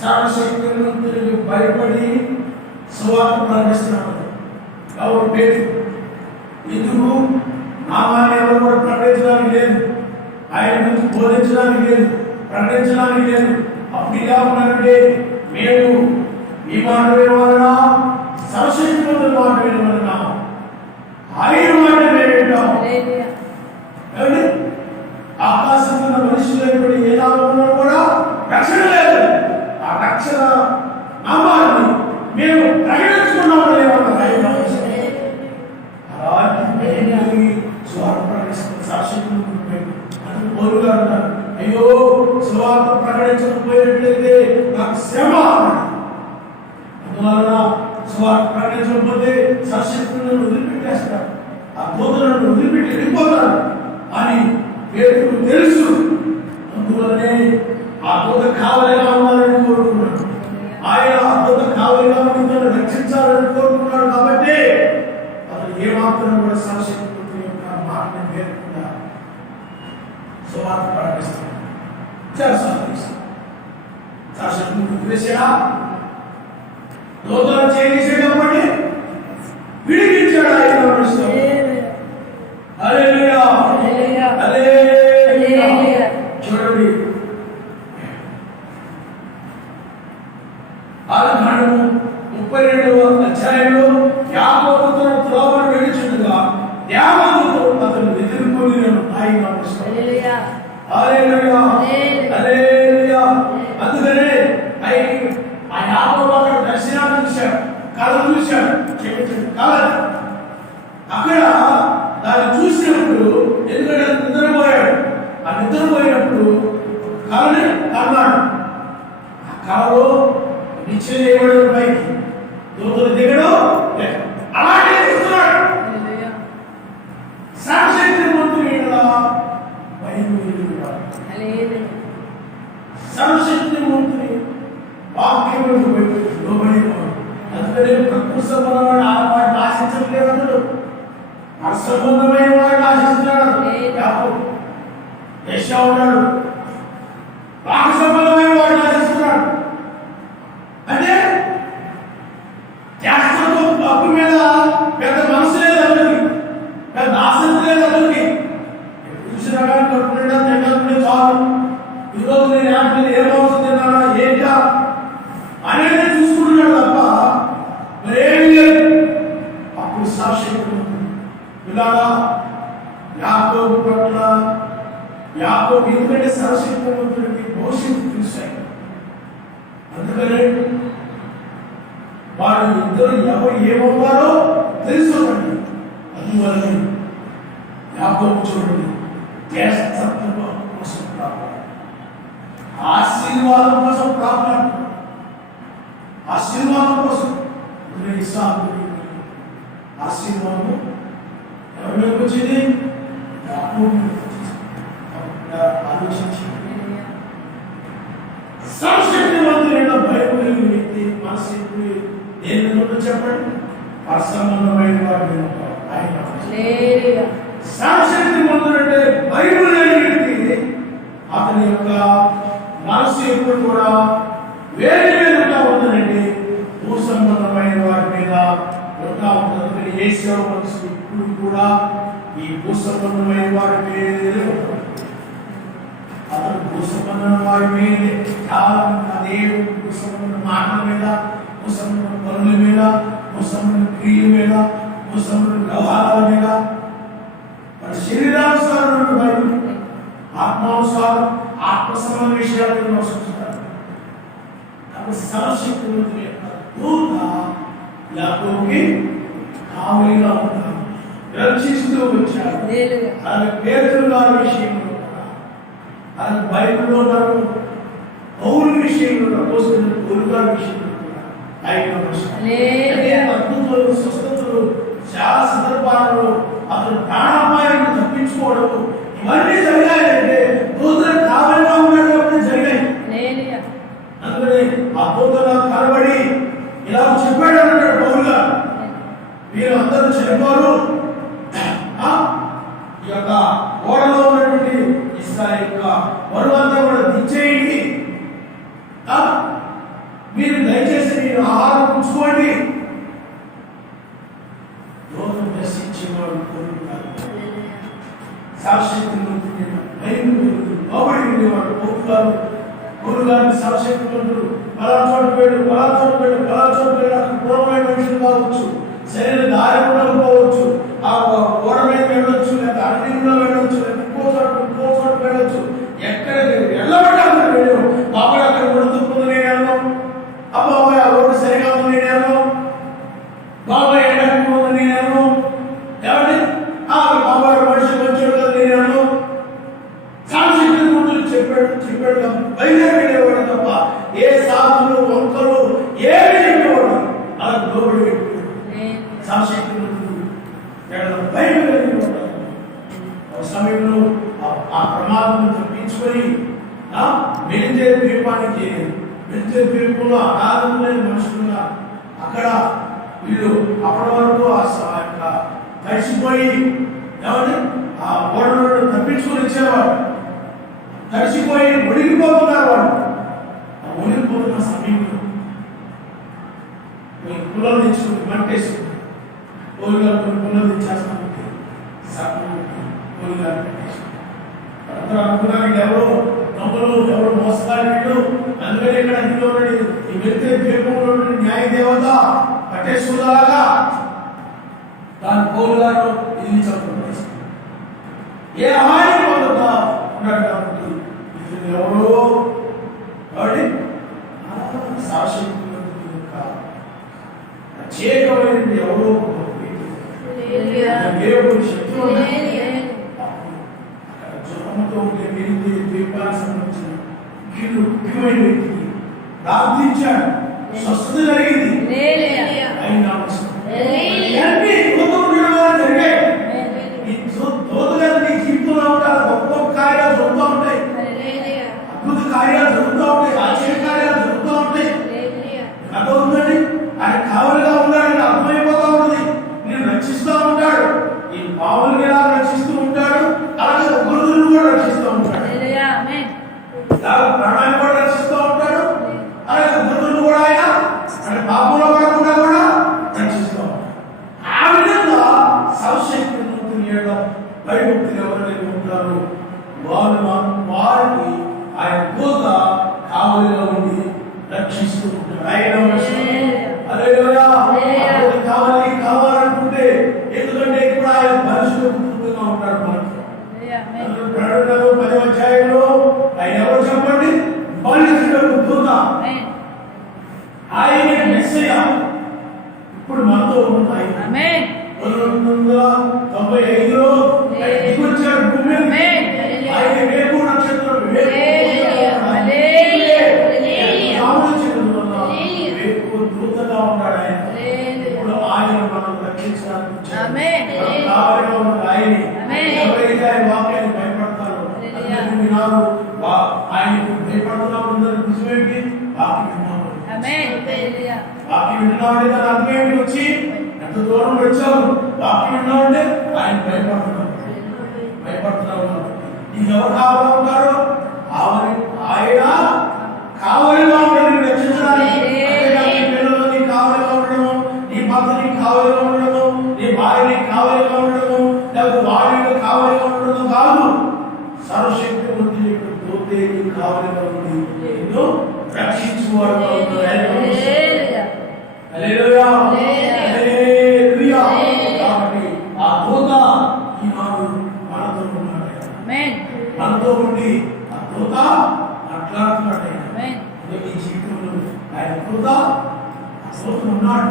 సర్వశక్తిమంతుడికి భయపడి సువార్త ప్రకటిస్తున్నాడు. ఎవరు? పేరు. ఎందుకు? నామాన్ని ఎవరు కూడా ప్రకటించడానికి లేదు, ఆయన గురించి బోధించడానికి లేదు, ప్రకటించడానికి లేదు. అప్పుడు ఇలా ఉన్నారంటే మేము ఈ మాట వినవలన, సర్వశక్తిమంతుడి మాట వినవలన, ఆయన మాట వింటాము. ఆకాశంలో ఉన్న మనుషులు ఏ నామంలో కూడా రక్షణ లేదు. ఆ రక్షణ నామాన్ని మేము ప్రకటించుకున్నాము. అయ్యో సువార్త ప్రకటించకపోయినట్లయితే నాకు శ్రమ. అందువలన సువార్త ప్రకటించకపోతే సర్వశక్తులను వదిలిపెట్టేస్తాడు, ఆ దూతలను వదిలిపెట్టి వెళ్ళిపోతాడు అని పేదలకు తెలుసు. అందువలనే ఆ దూత కావలిగా ఉండాలని కోరుకున్నాడు. ఆయన ఆ దూత కావలిగా ఉండి రక్షించాలని కోరుకున్నాడు. కాబట్టి అతను ఏమాత్రం కూడా సర్వశక్తిమంతుని యొక్క మాటను పేర్కొన్నా సువార్త ప్రకటిస్తాడు. సర్వశక్తిమంతుడు వేసాడా? దూతలను చేసేటప్పటి విడిపించాడు ఆయన. హల్లెలూయా, హల్లెలూయా. చూడండి, ఆదికాండము 32వ అధ్యాయంలో యాకోబు తన త్రోవను విడిచుండగా శిక్ష చేయబడిన పైకి దూతలు దిగడం లేదు. అలాగే చూస్తున్నాడు. హల్లెలూయా. సర్వశక్తి మంత్రుడు ఇలా భయం కలిగినవాడు. హల్లెలూయా. సర్వశక్తి మంత్రుని వాక్యములకు లోబడినవాడు. అందుకనే ప్రకృతి సంబంధమైన వాటిని ఆశించట్లేదు. అతడు అసంబంధమైన వాటిని ఆశిస్తున్నాడు. యాకోబు ఏశావు ఉన్నాడు. వాక్య సంబంధమైన వాటిని ఆశిస్తున్నాడు. అంటే త్యాగంతో అప్పు మీద పెద్ద మనసు లేదు అతనికి, పెద్ద ఆసక్తి లేదు అతనికి. చూసినా కానీ కట్టుకుంటా తింటే చాలు. ఈరోజు నేను యాపిల్ ఏ మాంసం తిన్నానా ఏంటా అనేది చూసుకుంటున్నాడు తప్ప మరేమీ లేదు. అప్పుడు సాక్షి ఇలాగా యాకోబు పట్ల యాకోబు ఎందుకంటే సర్వశక్తిమంతుడికి భవిష్యత్తు తెలుసాయి. అందుకనే వారు ఇద్దరు ఎవరు ఏమవుతారో తెలుసుకోండి. అందువల్ల యాకోబు చూడండి, జ్యేష్ఠత్వం కోసం ప్రార్థన, ఆశీర్వాదం కోసం ప్రార్థన, ఆశీర్వాదం కోసం ఆశీర్వాదం ఎవరి మీదకి వచ్చింది? యాకోబు మీదకి వచ్చింది. ఆలోచించి సర్వశక్తిమంతుడైన భయం కలిగిన వ్యక్తి మనసు దేని మీద చెప్పండి? అసంబంధమైన వాటి ఆయన. హల్లెలూయా. సర్వశక్తిమంతుడంటే భయం లేని వ్యక్తి. అతని యొక్క మనసు ఎప్పుడు కూడా వేరే వేరుగా ఉంటుందండి. భూ సంబంధమైన వాటి మీద ఉంటా ఉంటుంది. యేసు మనసు ఇప్పుడు కూడా ఈ భూ సంబంధమైన వాటి మీద అతను భూ సంబంధమైన వాటి మీద చాలా అదే భూ సంబంధ మాటల మీద, భూ సంబంధ పనుల మీద, భూ సంబంధ క్రియల మీద, భూ సంబంధ వ్యవహారాల మీద, మన శరీరానుసారం బయట ఆత్మానుసారం ఆత్మ సంబంధ విషయాలను విమర్శించుతారు. కాబట్టి సర్వశక్తిమంతుని యొక్క దూత యాకోబుకి కావలిగా ఉంటారు, రక్షిస్తూ వచ్చారు. హల్లెలూయా. అలాగే పేతురు గారి విషయంలో కూడా, అలాగే బైబిల్లో ఉన్నారు పౌలు విషయంలో, అపోస్తలుడైన పౌలు గారి విషయంలో కూడా ఆయన హల్లెలూయా. అద్భుతాలు, స్వస్థతలు చాలా సందర్భాలలో అతను ప్రాణాపాయాన్ని తప్పించుకోవడం ఇవన్నీ జరిగాయంటే దూతలు కావలిగా ఉన్నాడు కాబట్టి జరిగాయి. హల్లెలూయా. అందుకని అద్భుతంగా కనబడి ఇలా చెప్పాడు అన్నాడు పౌలు గారు, మీరు అందరూ చనిపోరు, ఈ యొక్క ఓడలో ఉన్నటువంటి ఇస్రాయేల్ యొక్క బరువంతా కూడా దించేయండి, మీరు దయచేసి మీరు ఆహారం ఉంచుకోండి. లోకం దర్శించేవాడు కోరుకుంటారు. సర్వశక్తిమంతుడు భయం లోబడి ఉండేవాడు. పౌలు గారిని సర్వశక్తిమంతుడు పలానా చోట పోయాడు, పలానా చోట పోయాడు, పలానా చోట పోయాడు. అక్కడ పూర్వమైన మనుషులు కావచ్చు, సరైన దారి ఉండకపోవచ్చు, ఆ ఓడ మీద వెళ్ళొచ్చు, లేదా అడవిలో వెళ్ళొచ్చు, లేదా ఇంకో చోట వెళ్ళొచ్చు. ఎక్కడికి వెళ్ళబడ్డాను నేను బాబాయ్ అక్కడ ఉడుతున్నది నేను, అబ్బాబాయ్ ఆ రోడ్డు సరిగా ఉంది నేను, బాబాయ్ ఎక్కడ ఉంది నేను, ఎవరి బాబాయ్ మనిషి వచ్చాడు కదా నేను సాక్షి చెప్పాడు బయలుదేరేవాడు తప్ప ఏ సాధులు వంకలు ఏమి చెప్పేవాడు అలా లోబడి సాక్షి బయలుదేరేవాడు. ఒక సమయంలో ఆ ప్రమాదం తప్పించుకొని మెలించే ద్వీపానికి, మెలించే ద్వీపంలో అనాథమైన మనుషులుగా అక్కడ వీళ్ళు అప్పటి వరకు తడిసిపోయి ఏమంటే ఆ ఓడలో తప్పించుకొని వచ్చేవాడు, తడిసిపోయి ఒడిగిపోతున్నారు వాళ్ళు. ఆ ఒడిగిపోతున్న సమయంలో కులం తెచ్చుకుని మంటేసుకుని కోరిగా కొన్ని కులం తెచ్చేస్తామంటే కోరిగా అందరూ అనుకున్నానికి ఎవరో నమ్మలు, ఎవరు మోసగాళ్ళు. అందుకని ఇక్కడ ఇంట్లో ఈ వ్యక్తి ద్వీపంలో న్యాయ దేవత పట్టేసుకున్నాగా దాని పౌలు గారు ఇది చెప్పడం ఏ హాని పొందుతా ఉన్నాడు. కాబట్టి ఇది ఎవరో కాబట్టి సాక్షిత్వం యొక్క ప్రత్యేకమైనది ఎవరో దేవుడి శక్తి జ్వరంతో ఉంటే మీరు ద్వీపానికి సంబంధించిన ముఖ్యమైన వ్యక్తికి ప్రార్థించాడు. స్వస్థత జరిగింది. హల్లెలూయా. ఆయన నామం. హల్లెలూయా. ఇవన్నీ దూత ఉండడం వల్ల జరిగాయి. హల్లెలూయా. ఈ దూతగారు నీ జీవితంలో ఉంటారు. గొప్ప గొప్ప కార్యాలు జరుగుతూ ఉంటాయి. హల్లెలూయా. అద్భుత కార్యాలు జరుగుతూ ఉంటాయి. ఆశ్చర్య కార్యాలు జరుగుతూ ఉంటాయి. హల్లెలూయా. అర్థమవుతుందండి. ఆయన కావలిగా ఉన్నాడని అర్థమైపోతూ ఉంటుంది. నేను రక్షిస్తూ ఉంటాడు. ఈ పావుల్ని ఎలా రక్షిస్తూ ఉంటాడు, అలాగే గురువులను కూడా రక్షిస్తూ ఉంటాడు. హల్లెలూయా. ఆమేన్. ప్రాణాన్ని కూడా రక్షిస్తూ ఉంటాడు. అలాగే గురువులను కూడా ఆయన అంటే పాపంలో పడకుండా కూడా రక్షిస్తూ ఉంటాడు. ఆ విధంగా సర్వశక్తిమంతుని యేన భయభక్తులు ఎవరైతే ఉంటారో వారికి ఆయన దూత కావలిగా ఉండి రక్షిస్తూ ఉంటాడు. ఆయన హల్లెలూయా. కావాలనుకుంటే ఎందుకంటే ఇప్పుడు ఆయన పరిశుద్ధంగా ఉంటాడు. మనకు హల్లెలూయా. ఆమేన్. ప్రకటనలో 10వ అధ్యాయంలో ఆయన ఎవరు చెప్పండి? పరిశుద్ధుడు దూత. ఆమేన్. ఆయనే మెస్సయ్య. ఇప్పుడు మనతో ఉన్నాయి. ఆమేన్. 1995లో ఆయన దిగొచ్చాడు భూమి మీద. ఆమేన్. ఆయన వేకు నక్షత్రం హల్లెలూయా. హల్లెలూయా. వేకు దూతగా ఉన్నాడు ఆయన. హల్లెలూయా. ఇప్పుడు ఆయన మనం రక్షించడానికి వచ్చాడు. ఆమేన్. మనం కావలిగా ఉన్న ఆయనే. ఆమేన్. ఎవరైతే ఆయన వాక్యాన్ని భయపడతారో హల్లెలూయా. అందరూ వినారు. ఆయనకు భయపడుతున్నాం అందరూ నిజమేంటి? వాక్యం విన్నాము. ఆమేన్. హల్లెలూయా. వాక్యం విన్నామంటే దాని అర్థం ఏంటి? వచ్చి ఎంత దూరం వచ్చాము. వాక్యం విన్నామంటే ఆయన భయపడుతున్నాం. నీకు ఎవరు కావాలా ఉంటారో ఆయన కావలిగా ఉండడం రక్షించడానికి. నీ పిల్లలు నీ కావలిగా ఉండడము, నీ భర్త నీ కావలిగా ఉండడము, నీ భార్య నీ కావలిగా ఉండడము, లేకపోతే వారి కావలిగా ఉండడము కాదు. సర్వశక్తిమంతుని యొక్క దూతే నీ కావలిగా ఉండి నిన్ను రక్షించువాడుగా ఉన్నాడు. హల్లెలూయా. హల్లెలూయా. హల్లెలూయా. హల్లెలూయా. కాబట్టి ఆ దూత ఈనాడు మనతో ఉన్నాడు. ఆమేన్. మనతో ఉండి ఆ దూత మాట్లాడుతున్నాడు. ఆమేన్. ఈ జీవితంలో ఆయన దూత ఉన్నాడు.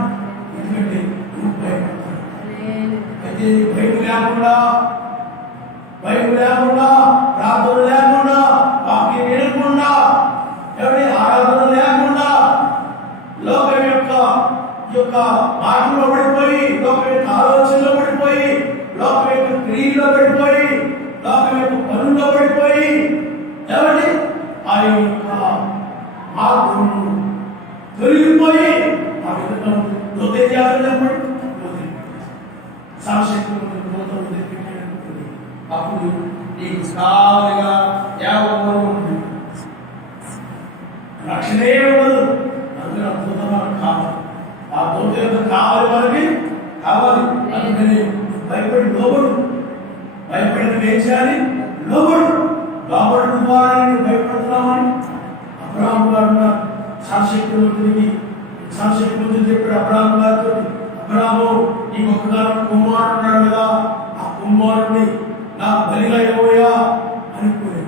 ఎందుకంటే నువ్వు భయపడతాడు. హల్లెలూయా. అయితే భయం లేకుండా ప్రార్థన లేకుండా వాక్యం వినకుండా ఎవరి ఆరాధన లేకుండా లోకం యొక్క మాటలో పడిపోయి, లోకం యొక్క ఆలోచనలో పడిపోయి, లోకం యొక్క క్రియలో పడిపోయి, లోకం యొక్క పనుల్లో పడిపోయి ఎవరి ఆ యొక్క మార్గంలో తొలగిపోయి ఆ విధంగా చెప్పండి సాక్షిత్వం అప్పుడు నీకు సారిగా యావరు ఉంది. రక్షణే ఉండదు. అందుకని అద్భుతమైన కావాలి. ఆ దూత కావాలి మనకి కావాలి. అందుకని భయపడి లోబడు. భయపడిన ఏం చేయాలి? లోబడు. లోబడు ద్వారా నేను భయపడుతున్నామని అబ్రాహం గారు సాక్షిత్వంతుడికి చెప్పాడు. అబ్రాహం గారితో అబ్రాహము నీకు ఒక్కగానో కుమారుడు ఉన్నాడు కదా, ఆ కుమారుడిని నా బలిగా ఇవ్వయా అనుకుని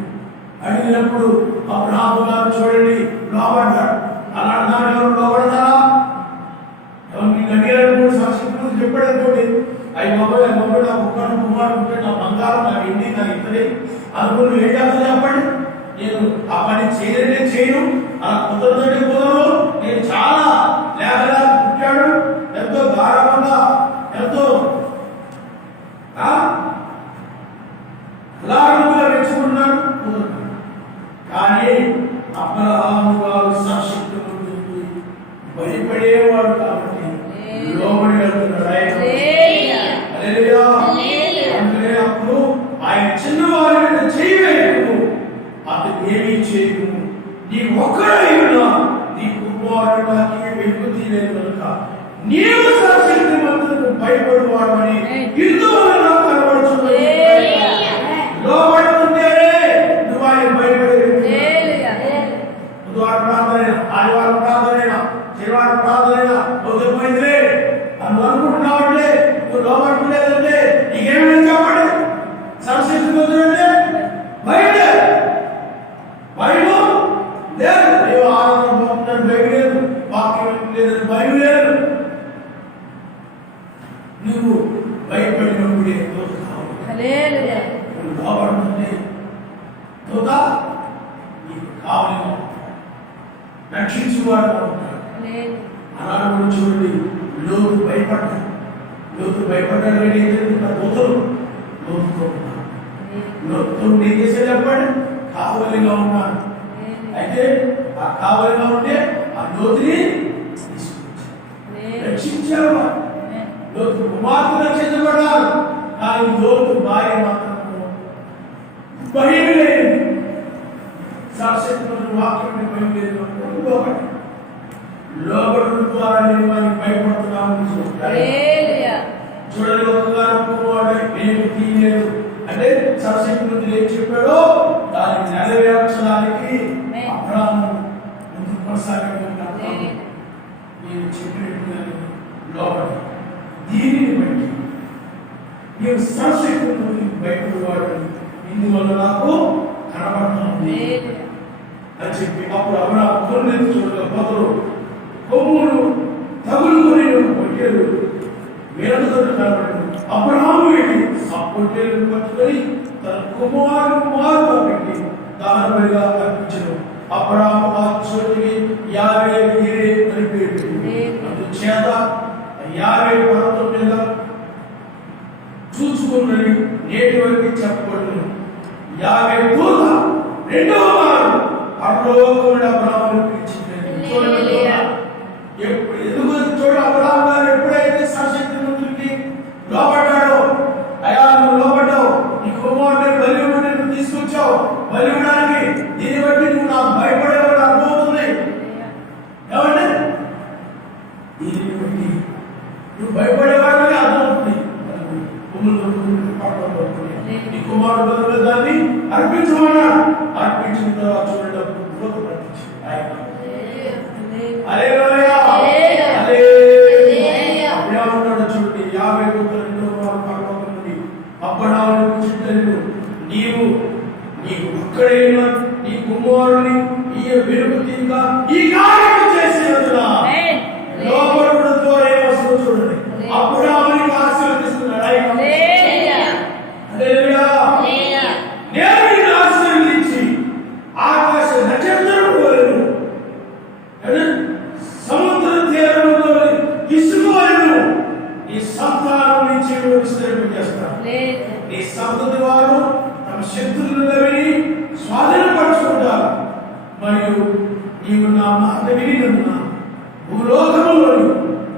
అడిగినప్పుడు అబ్రాహము గారు చూడండి లోబడ్డాడు. అలాంటి దాని ఎవరు లోబడతారా? ఎవరు నీకు అడిగారు సాక్షిత్వం చెప్పాడు అనుకోండి. అవి మొబైల్ నా ఒక్కను కుమారుడు ఉంటే నా బంగారం నా వెండి నా ఇతరే అనుకుని ఏం చేస్తా చెప్పండి. నేను ఆ పని చేయను, అలా కుదరదంటే కుదరదు. నేను చాలా లేఖలా పుట్టాడు, ఎంతో గాఢంగా ఎంతో అలారంగా మెచ్చుకున్నాడు, కుదరదు. కానీ అబ్రహాము గారు సాక్షిత్వం భయపడేవాడు కాబట్టి లోబడి వెళ్తున్నాడు. అప్పుడు ఆయన చిన్నవారి మీద చేయవేయకు, అతను ఏమీ చేయకు. నీ ఒక్కడైనా నీ కుమారుడు నాకే వెలుగు తీయలేదు కనుక నీవు సర్వశక్తిమంతులకు భయపడువాడు అని ఇందువల్ల నాకు కనబడుచున్నది. లోబడుతుంటేనే నువ్వు ఆయన భయపడేది. బుధవారం ప్రార్థన, ఆదివారం ప్రార్థన, శనివారం ప్రార్థన పోయిందిలే నువ్వు అనుకుంటున్నావంటే, నువ్వు లోబడుతుండేదంటే నీకేమైనా చెప్పండి. సర్వశక్తిమంతుడంటే భయం లేదు. ఆనందం భయం లేదు, వాక్యం లేదు, భయం లేదు. నువ్వు భయపడినప్పుడే నువ్వు లోబడుతుంటే దూత నీకు కావాలి రక్షించువాడుగా ఉంటాడు. లేదు. ఆనాడు కూడా చూడండి, లోతు భయపడ్డాడు. లోతు భయపడ్డాడు అంటే ఇంకా దూతలు లోతుతో ఉన్నారు. లోతు ఏం చేసేది చెప్పండి, కావలిగా ఉన్నాను. అయితే ఆ కావలిగా ఉంటే ఆ లోతుని రక్షించారు. లోతు కుమార్తె రక్షించబడ్డారు. కానీ లోతు భార్య మాత్రం భయం లేదు. సాక్షాత్మైన వాక్యం భయం లేదు. లోబడు ద్వారా నేను వారికి భయపడుతున్నాను. చూడండి, ఒకగారు కుమారుడు ఏమి తీయలేదు అంటే సరస్వతి ఏం చెప్పాడో దాన్ని నెరవేర్చడానికి అబ్రాహాము ముందుకు కొనసాగడం. నేను చెప్పినట్టుగా లోబడి దీనిని బట్టి నేను సరస్వతి భయపడేవాడు, ఇందువల్ల నాకు కనబడుతుంది అని చెప్పి అప్పుడు అబ్రాహాము కొన్ని మొదలు కొమ్ములు తగులుకొని పొట్టేలు వీరంతో కనబడి అబ్రాహాము వెళ్ళి ఆ పొట్టేలను పట్టుకొని తన కుమారుగా పెట్టి దానిపైగా అర్పించను. అబ్రాహాము ఆ చోటికి యావే గిరే అని పేరు. అందుచేత యావే పర్వతం మీద చూసుకున్నది నేటి వరకు చెప్పబడును. యావే దూత రెండవ వారు పరలోకమున అబ్రాహామును పిలిచింది. ఎందుకు చూడ అబ్రాహాము గారు ఎప్పుడైతే సర్వశక్తిమంతుడికి లోబడ్డాడో, అయ్యా నువ్వు లోబడ్డావు, నీ కుమారుడిని బలి ఇవ్వడానికి నువ్వు తీసుకొచ్చావు, బలి ఇవ్వడానికి, దీన్ని బట్టి నువ్వు నాకు భయపడేవాడు అర్థమవుతుంది. ఏమంటే దీన్ని బట్టి నువ్వు భయపడేవాడని అర్థమవుతుంది. నీ కుమారుడు దాన్ని అర్పించమన్నాడు. అర్పించిన తర్వాత చూడండి చూడండి 50 దూతలు పర్వతం నుండి అబ్రాహామును నీవు నీకు ఒక్కడైన నీ కుమారుని ఈ వెలుగుగా ఈ కార్యం చేసినందున లోబడుటతో ఏమొస్తుందో చూడండి. అబ్రాహాముని ఆశీర్వదిస్తున్నాడు. నేను ఆశీర్వదించి ఆకాశ నక్షత్రం పోలేను, సముద్ర తీరంలో ఇసుక వలెను నీ సంతానం నుంచి విస్తరింపజేస్తాను. నీ సంతతి వారు తమ శక్తులను విని స్వాధీనపరుచుకుంటారు. మరియు నీవు నా మాట వినినందున భూలోకములోని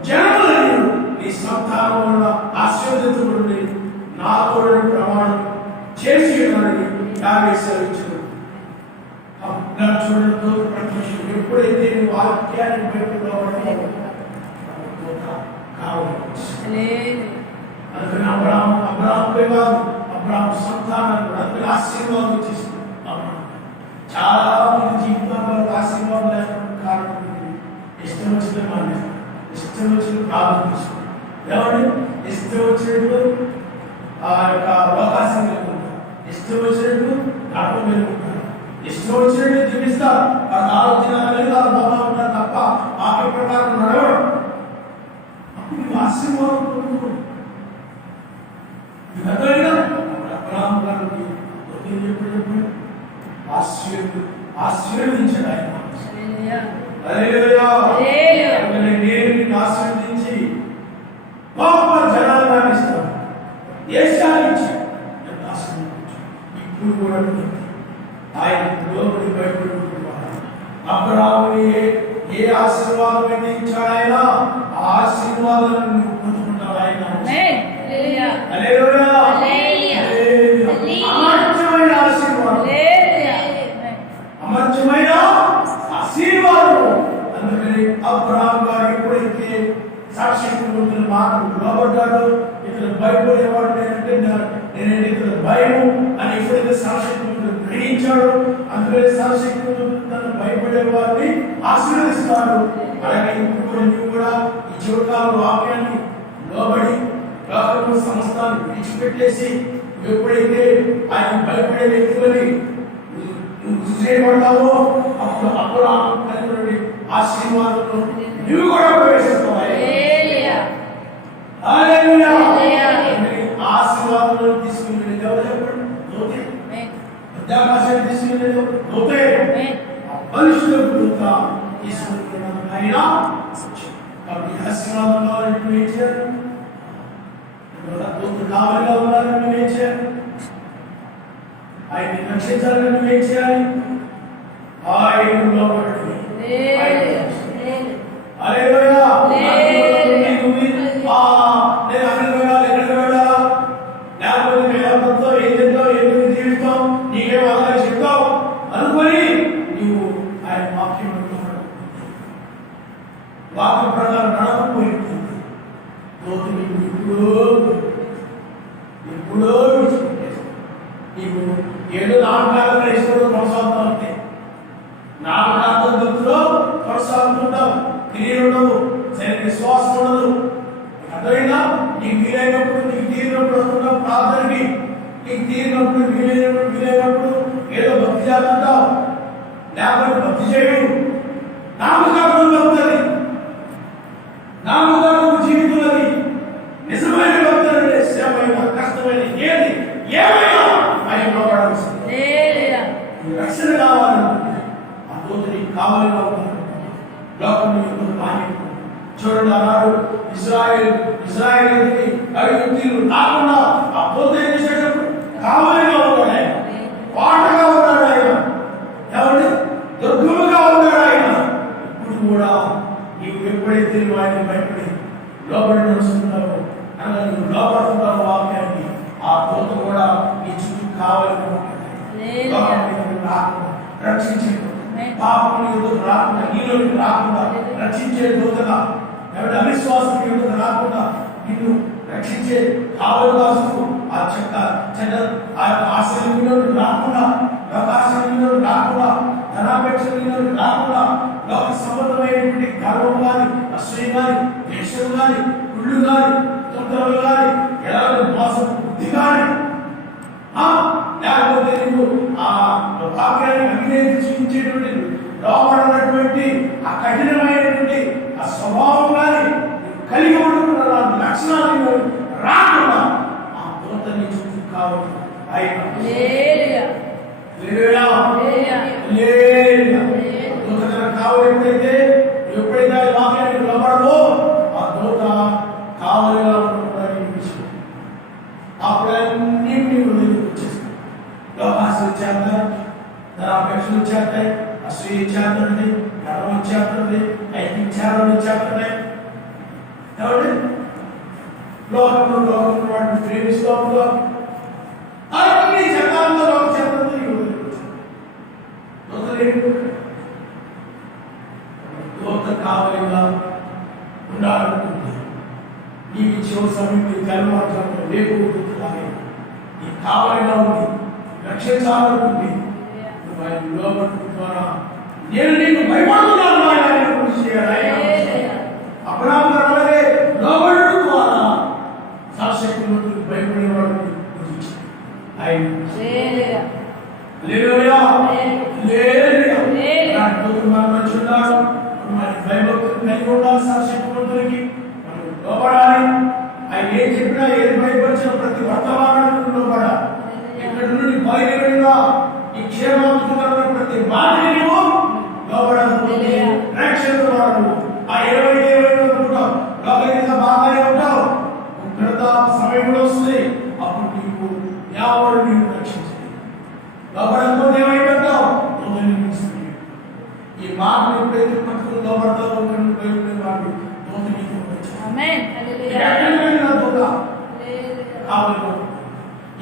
జనములను నీ సంతానం వల్ల ఆశీర్వదించబడి నాతో ప్రమాణం చేసి సెలవించు. చూడండి, ఎప్పుడైతే వాక్యాన్ని పెట్టుకోవడం అందుకని అబ్రాహాముపై కాదు, అబ్రాహాము సంతానాన్ని అందుకని ఆశీర్వాదం వచ్చేసింది. చాలా మంది జీవితంలో ఆశీర్వాదం లేకుండా కారణం ఇష్టం వచ్చిన మానే, ఇష్టం వచ్చిన ప్రార్థించు. ఏమండి ఇష్టం వచ్చినట్టు ఆ యొక్క అవకాశం లేకుండా, ఇష్టం వచ్చినట్టు గడప మేలుకుంటారు, ఇష్టం వచ్చినట్టు జీవిస్తారు. వాళ్ళ ఆలోచన కలిగి వాళ్ళ బాగా ఉంటారు తప్ప వాక్య ప్రకారం నడవడం. అప్పుడు నువ్వు ఆశీర్వాదం పొందుకోండి. అబ్రాహాము గారికి చెప్పాడు, ఆశీర్వదించాడు ఆయన. నేను ఆశీర్వదించి గొప్ప జనాలను ఇస్తాను, దేశాన్ని ఇచ్చాడు. ఇప్పుడు కూడా ఆయన లోపలి భయపడుతున్నాడు. అబ్రాహాముని ఏ ఆశీర్వాదం అయితే ఇచ్చాడు ఆయన, ఆ ఆశీర్వాదాలను నువ్వు పొందుకుంటావు. ఆయన అమర్చమైన ఆశీర్వాదం, అమర్చమైన ఆశీర్వాదం. అందుకని అబ్రాహాము గారు ఎప్పుడైతే సాక్షిత్వ మాటలు లోబడ్డాడు, ఇతను భయపడేవాడు నేనంటే ఇతను భయం అని ఎప్పుడైతే సాక్షిత్వ గ్రహించాడు, అందుకని సాక్షిత్వ తను భయపడే వారిని ఆశీర్వదిస్తాడు. అలాగే ఇప్పుడు కూడా నువ్వు కూడా ఈ జీవితాల వాక్యాన్ని లోబడి లోకము సంస్థాన్ని విడిచిపెట్టేసి ఎప్పుడైతే ఆయన భయపడే వ్యక్తులని నువ్వు చేయబడ్డావో అప్పుడు అబ్రాహాము ఆశీర్వాదంలో నువ్వు కూడా ప్రవేశిస్తావు. ఆశీర్వాదంలో తీసుకుని ఎవరు చెప్పండి, లోతే విద్యాభ్యాసాన్ని తీసుకుని లోతే పరిశుద్ధ తీసుకుంటున్నాను. ఆయన కాబట్టి ఆశీర్వాదం కావాలంటే నువ్వు ఏం చేయాలి? దూతలు కావాలిగా ఉండాలని నువ్వు ఏం చేయాలి? ఆయన్ని రక్షించాలని నువ్వు ఏం చేయాలి? ఆయనలో పడి హల్లెలూయా. నేను అక్కడికి వెళ్ళాలి, ఎక్కడికి వెళ్ళాలా, లేకపోతే వేదాంతంతో ఏం చెప్తావు, ఏం జీవిస్తావు, నీకేం అలాగే చెప్తావు అనుకొని నువ్వు ఆయన వాక్యం వాక్య ప్రకారం నడవకపోయింది ఎప్పుడో నీకు ఏదో నామకాలంలో ఇష్టపడు కొనసాగుతూ ఉంటే నామకాలంలో కొనసాగుతుంటావు, క్రియలు ఉండవు, సరైన విశ్వాసం ఉండదు. అర్థమైనా నీకు వీలైనప్పుడు, నీకు తీరినప్పుడు వస్తున్నావు ప్రార్థనకి, నీకు తీరినప్పుడు వీలైనప్పుడు ఏదో భక్తి చేస్తుంటావు, లేకపోతే భక్తి చేయడు. నామకాలం అవుతుంది, నామకాలం జీవితున్నది. నిజమైన భక్తులంటే శ్రమైన కష్టమైన ఏది ఏమైనా ఆయన లోపడాల్సింది. రక్షణ కావాలనుకుంటే ఆ దూత నీకు కావాలని లోకంలో చూడండి అన్నాడు ఇజ్రాయేలుకి ఐగుప్తీయులు రాకుండా ఆ దూత ఏం చేశాడు? కావలిగా ఉన్నాడు ఆయన, పాటగా ఉన్నాడు ఆయన, ఎవరి దుర్గముగా ఉన్నాడు ఆయన. ఇప్పుడు కూడా నీవు ఎప్పుడైతే ఆయన భయపడి లోపలి నడుస్తున్నావు అలా నువ్వు లోపడుతున్నావు వాక్యాన్ని, ఆ దూత కూడా నీ చుట్టూ కావాలని రాకుండా రక్షించే పాపం ఎదురు రాకుండా, నీలోకి రాకుండా రక్షించే దూతగా, ఎవరి అవిశ్వాసం ఎదురు రాకుండా నిన్ను రక్షించే కావలుగా ఆ చెడ్డ ఆ ఆశయంలోకి రాకుండా, లోకాశయంలోకి రాకుండా, ధనాపేక్షలోకి రాకుండా, లోక సంబంధమైనటువంటి గర్వం కానీ, అసూయ కానీ, ద్వేషం కానీ, కుళ్ళు కానీ, తొందరలు కానీ, ఎలాంటి మోసం బుద్ధి కానీ, లేకపోతే నువ్వు ఆ వాక్యాన్ని అవినీతి చూపించేటువంటి లోపడినటువంటి ఆ కఠినమైనటువంటి ఆ స్వభావం కానీ కలిగి ఉంటున్న లక్షణాలు రాకుండా ఆ దూతని చుట్టూ కావాలి ఆయన. దూత కావాలి ఎప్పుడైతే ఆ వాక్యానికి లోపడవో ఆ దూత కావాలిగా ఉంటున్నాడు విషయం. అప్పుడన్నీ నీవు వచ్చేస్తాయి, లోకాశ వచ్చేస్తాయి, ధనాపేక్షలు వచ్చేస్తాయి, అసూయ వచ్చేస్తుంది, గర్వం వచ్చేస్తుంది, ఐక్యచారం వచ్చేస్తున్నాయి. కాబట్టి లోకంలో వాటిని ప్రేమిస్తూ అన్ని జనాల్లో లోకం చేస్తుంది. దూత కావాలిగా ఉండాలనుకుంటే నీకు చివరి సమయంలో జన్మార్గంలో లేకపోతున్నాయి, నీకు కావాలిగా ఉంది, రక్షించాలనుకుంది, నువ్వు ఆయన లోపడుతున్నారా? నేను నీకు భయపడుతున్నాను ఆయన కృషి చేయాలి. అపరాధే లోబడడం ద్వారా సాక్షికి భయపడేవాడు ఆయన. భయభక్తులు కలిగి ఉండాలి, సాక్షికి లోపడాలి. ఆయన ఏం చెప్పినా, ఏది భయపరిచిన ప్రతి వర్తమానానికి లోపడాలి. ఇక్కడ నుండి బయలుదేరిగా ఈ క్షేమాత్మకమైన ప్రతి మాటని నువ్వు లోపడాలి. రక్షణ వాడు ఆ 20 ఉంటావు, లోపలిగా బాగానే ఉంటావు. సమయంలో వస్తుంది, అప్పుడు నీకు ఎవరు నీకు రక్షించాలి. లోపడకపోతే ఏమైపోతావు? ఈ మాటలు ఎప్పుడైతే పట్టుకుని లోపడతావు, వాడు దోత నీకు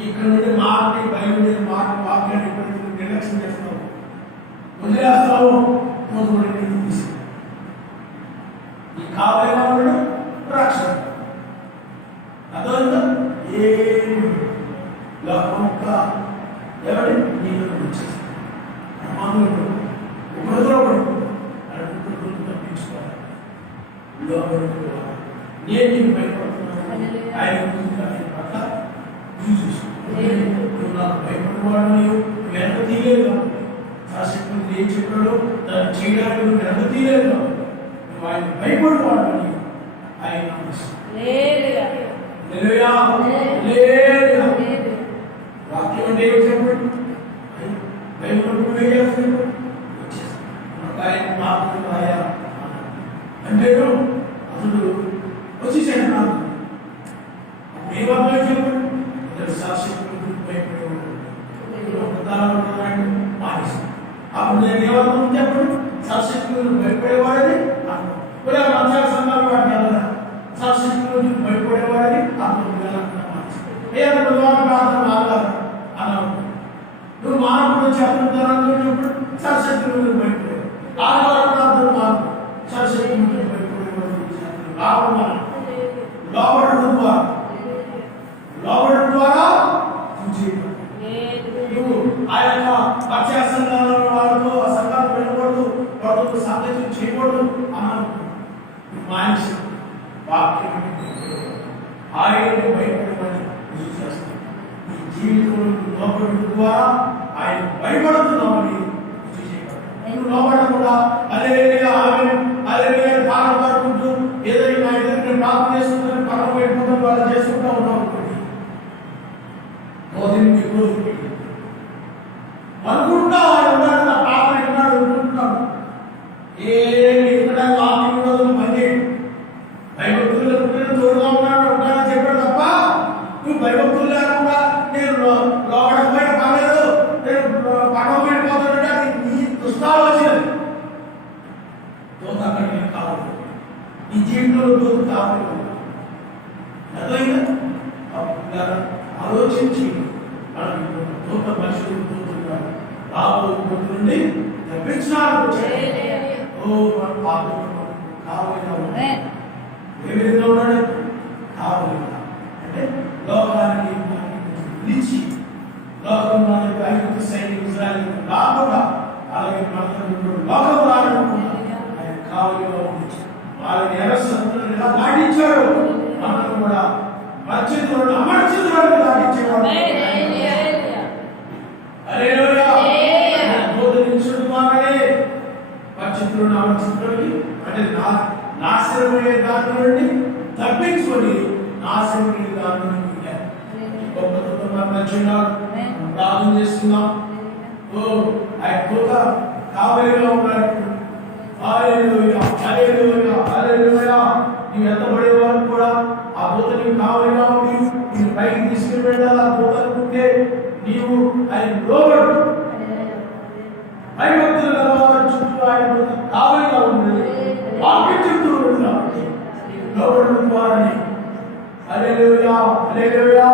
ఇక్కడ నుండి మాటని బయలుదేరి మాట వాక్యాన్ని ఎప్పుడైతే నిర్లక్ష్యం చేస్తావు, వదిలేస్తావు, ఈ కావాలిగా ఉండడం రక్షణ. అదంతా ఏమి లోక ఎవరి నీళ్ళు వచ్చేస్తాను ఉపద్రవ తప్పించుకోవాలి. నేను నీకు భయపడుతున్నాను, ఆయన పట్ల నాకు భయపడేవాడు, నీవు వెనక తీయలేదు. శాసకుడు ఏం చెప్పాడో దాన్ని చేయడానికి నువ్వు వెనక తీయలేదు. నువ్వు ఆయన భయపడేవాడు, నీవు ఆయన వాక్యం అంటే ఏం చెప్పండి, భయపడు ఆయన మాత్రం నేను ఏమనుకుంటున్నా చెప్పండి, సర్వశక్తులు భయపడేవాడని అర్థం. ఒరే మంచాల సంఘాలు వాడిని ఎవరా సర్వశక్తులు భయపడేవాడని అర్థం. ఏదైనా ప్రార్థన ఆగాలి అన్నావు. నువ్వు మానవుడు చెప్పినప్పుడు సర్వశక్తులు భయపడేవాడు. ఆదివారం ప్రార్థన మాకు సర్వశక్తులు భయపడేవాడు. లోబడడం ద్వారా నువ్వు ఆ యొక్క పక్ష సంఘాల వాళ్ళతో ఆ సంఘాలు వెళ్ళకూడదు, వాళ్ళతో సాధ్యం చేయకూడదు అన్నాను. మనిషి వాక్యం ఆయన్ని భయపడమని రుజువు చేస్తాను. ఈ జీవితంలో లోపడడం ద్వారా ఆయన భయపడుతున్నామని రుజువు చేయబడతాను. నువ్వు లోపడకుండా అదే బాధపడుకుంటూ ఏదైనా ఎదురు ప్రార్థన చేసుకుంటారు, పక్కన పెట్టుకుంటారు, వాళ్ళు చేసుకుంటూ ఉన్నాం అనుకోండి. అనుకుంటా ఉన్నాడు, నా పాప ఉన్నాడు అనుకుంటున్నాడు. ఏమి ఇక్కడ వాక్యం ఉండదు. మళ్ళీ భయభక్తులు తోడుగా ఉన్నాడు ఉంటానని చెప్పాడు తప్ప, నువ్వు భయభక్తులు లేకుండా నేను లోపడకపోయిన పర్లేదు, నేను పక్కన వెళ్ళిపోతానంటే అది నీ దుష్టాలోచన. దోత అక్కడికి కావాలి, నీ జీవితంలో దోత కావాలి. అర్థమైందా? ఆలోచించి మనకి దూత మనుషులు దూతున్నారు రాబోయే నుండి తప్పించడానికి కావాలి. ఏ విధంగా ఉన్నాడు? కావాలి అంటే లోకానికి నిలిచి లోకంలో ఐదు సైనికులు ఇజ్రాయెల్ రాకుండా అలాగే మనకు లోకం రానుకుంటున్నా ఆయన కావలిగా ఉంది. వాళ్ళని ఎర్రసముద్రం ఎలా దాటించాడు, మనకు కూడా మర్చితులను అమర్చితులను దాటించేవాడు. మర్చితులను అమర్చితులకి అంటే నాశనమయ్యే దాని నుండి తప్పించుకొని నాశనమయ్యే దాని నుండి గొప్ప ప్రార్థన చేస్తున్నాం. ఆయన దూత కావలిగా ఉన్నాడు. నీవు ఎత్తబడేవారు కూడా ఆ దూత నీవు కావలిగా ఉండి నీవు పైకి తీసుకుని వెళ్ళాలి. ఆ దూత అనుకుంటే నీవు ఆయన లోబడు. భయభక్తులు చుట్టూ ఆయన దూత కావలిగా ఉన్నది. వాక్యం చెప్తూ ఉంటుంది కాబట్టి లోబడు వారిని. హల్లెలూయా, హల్లెలూయా.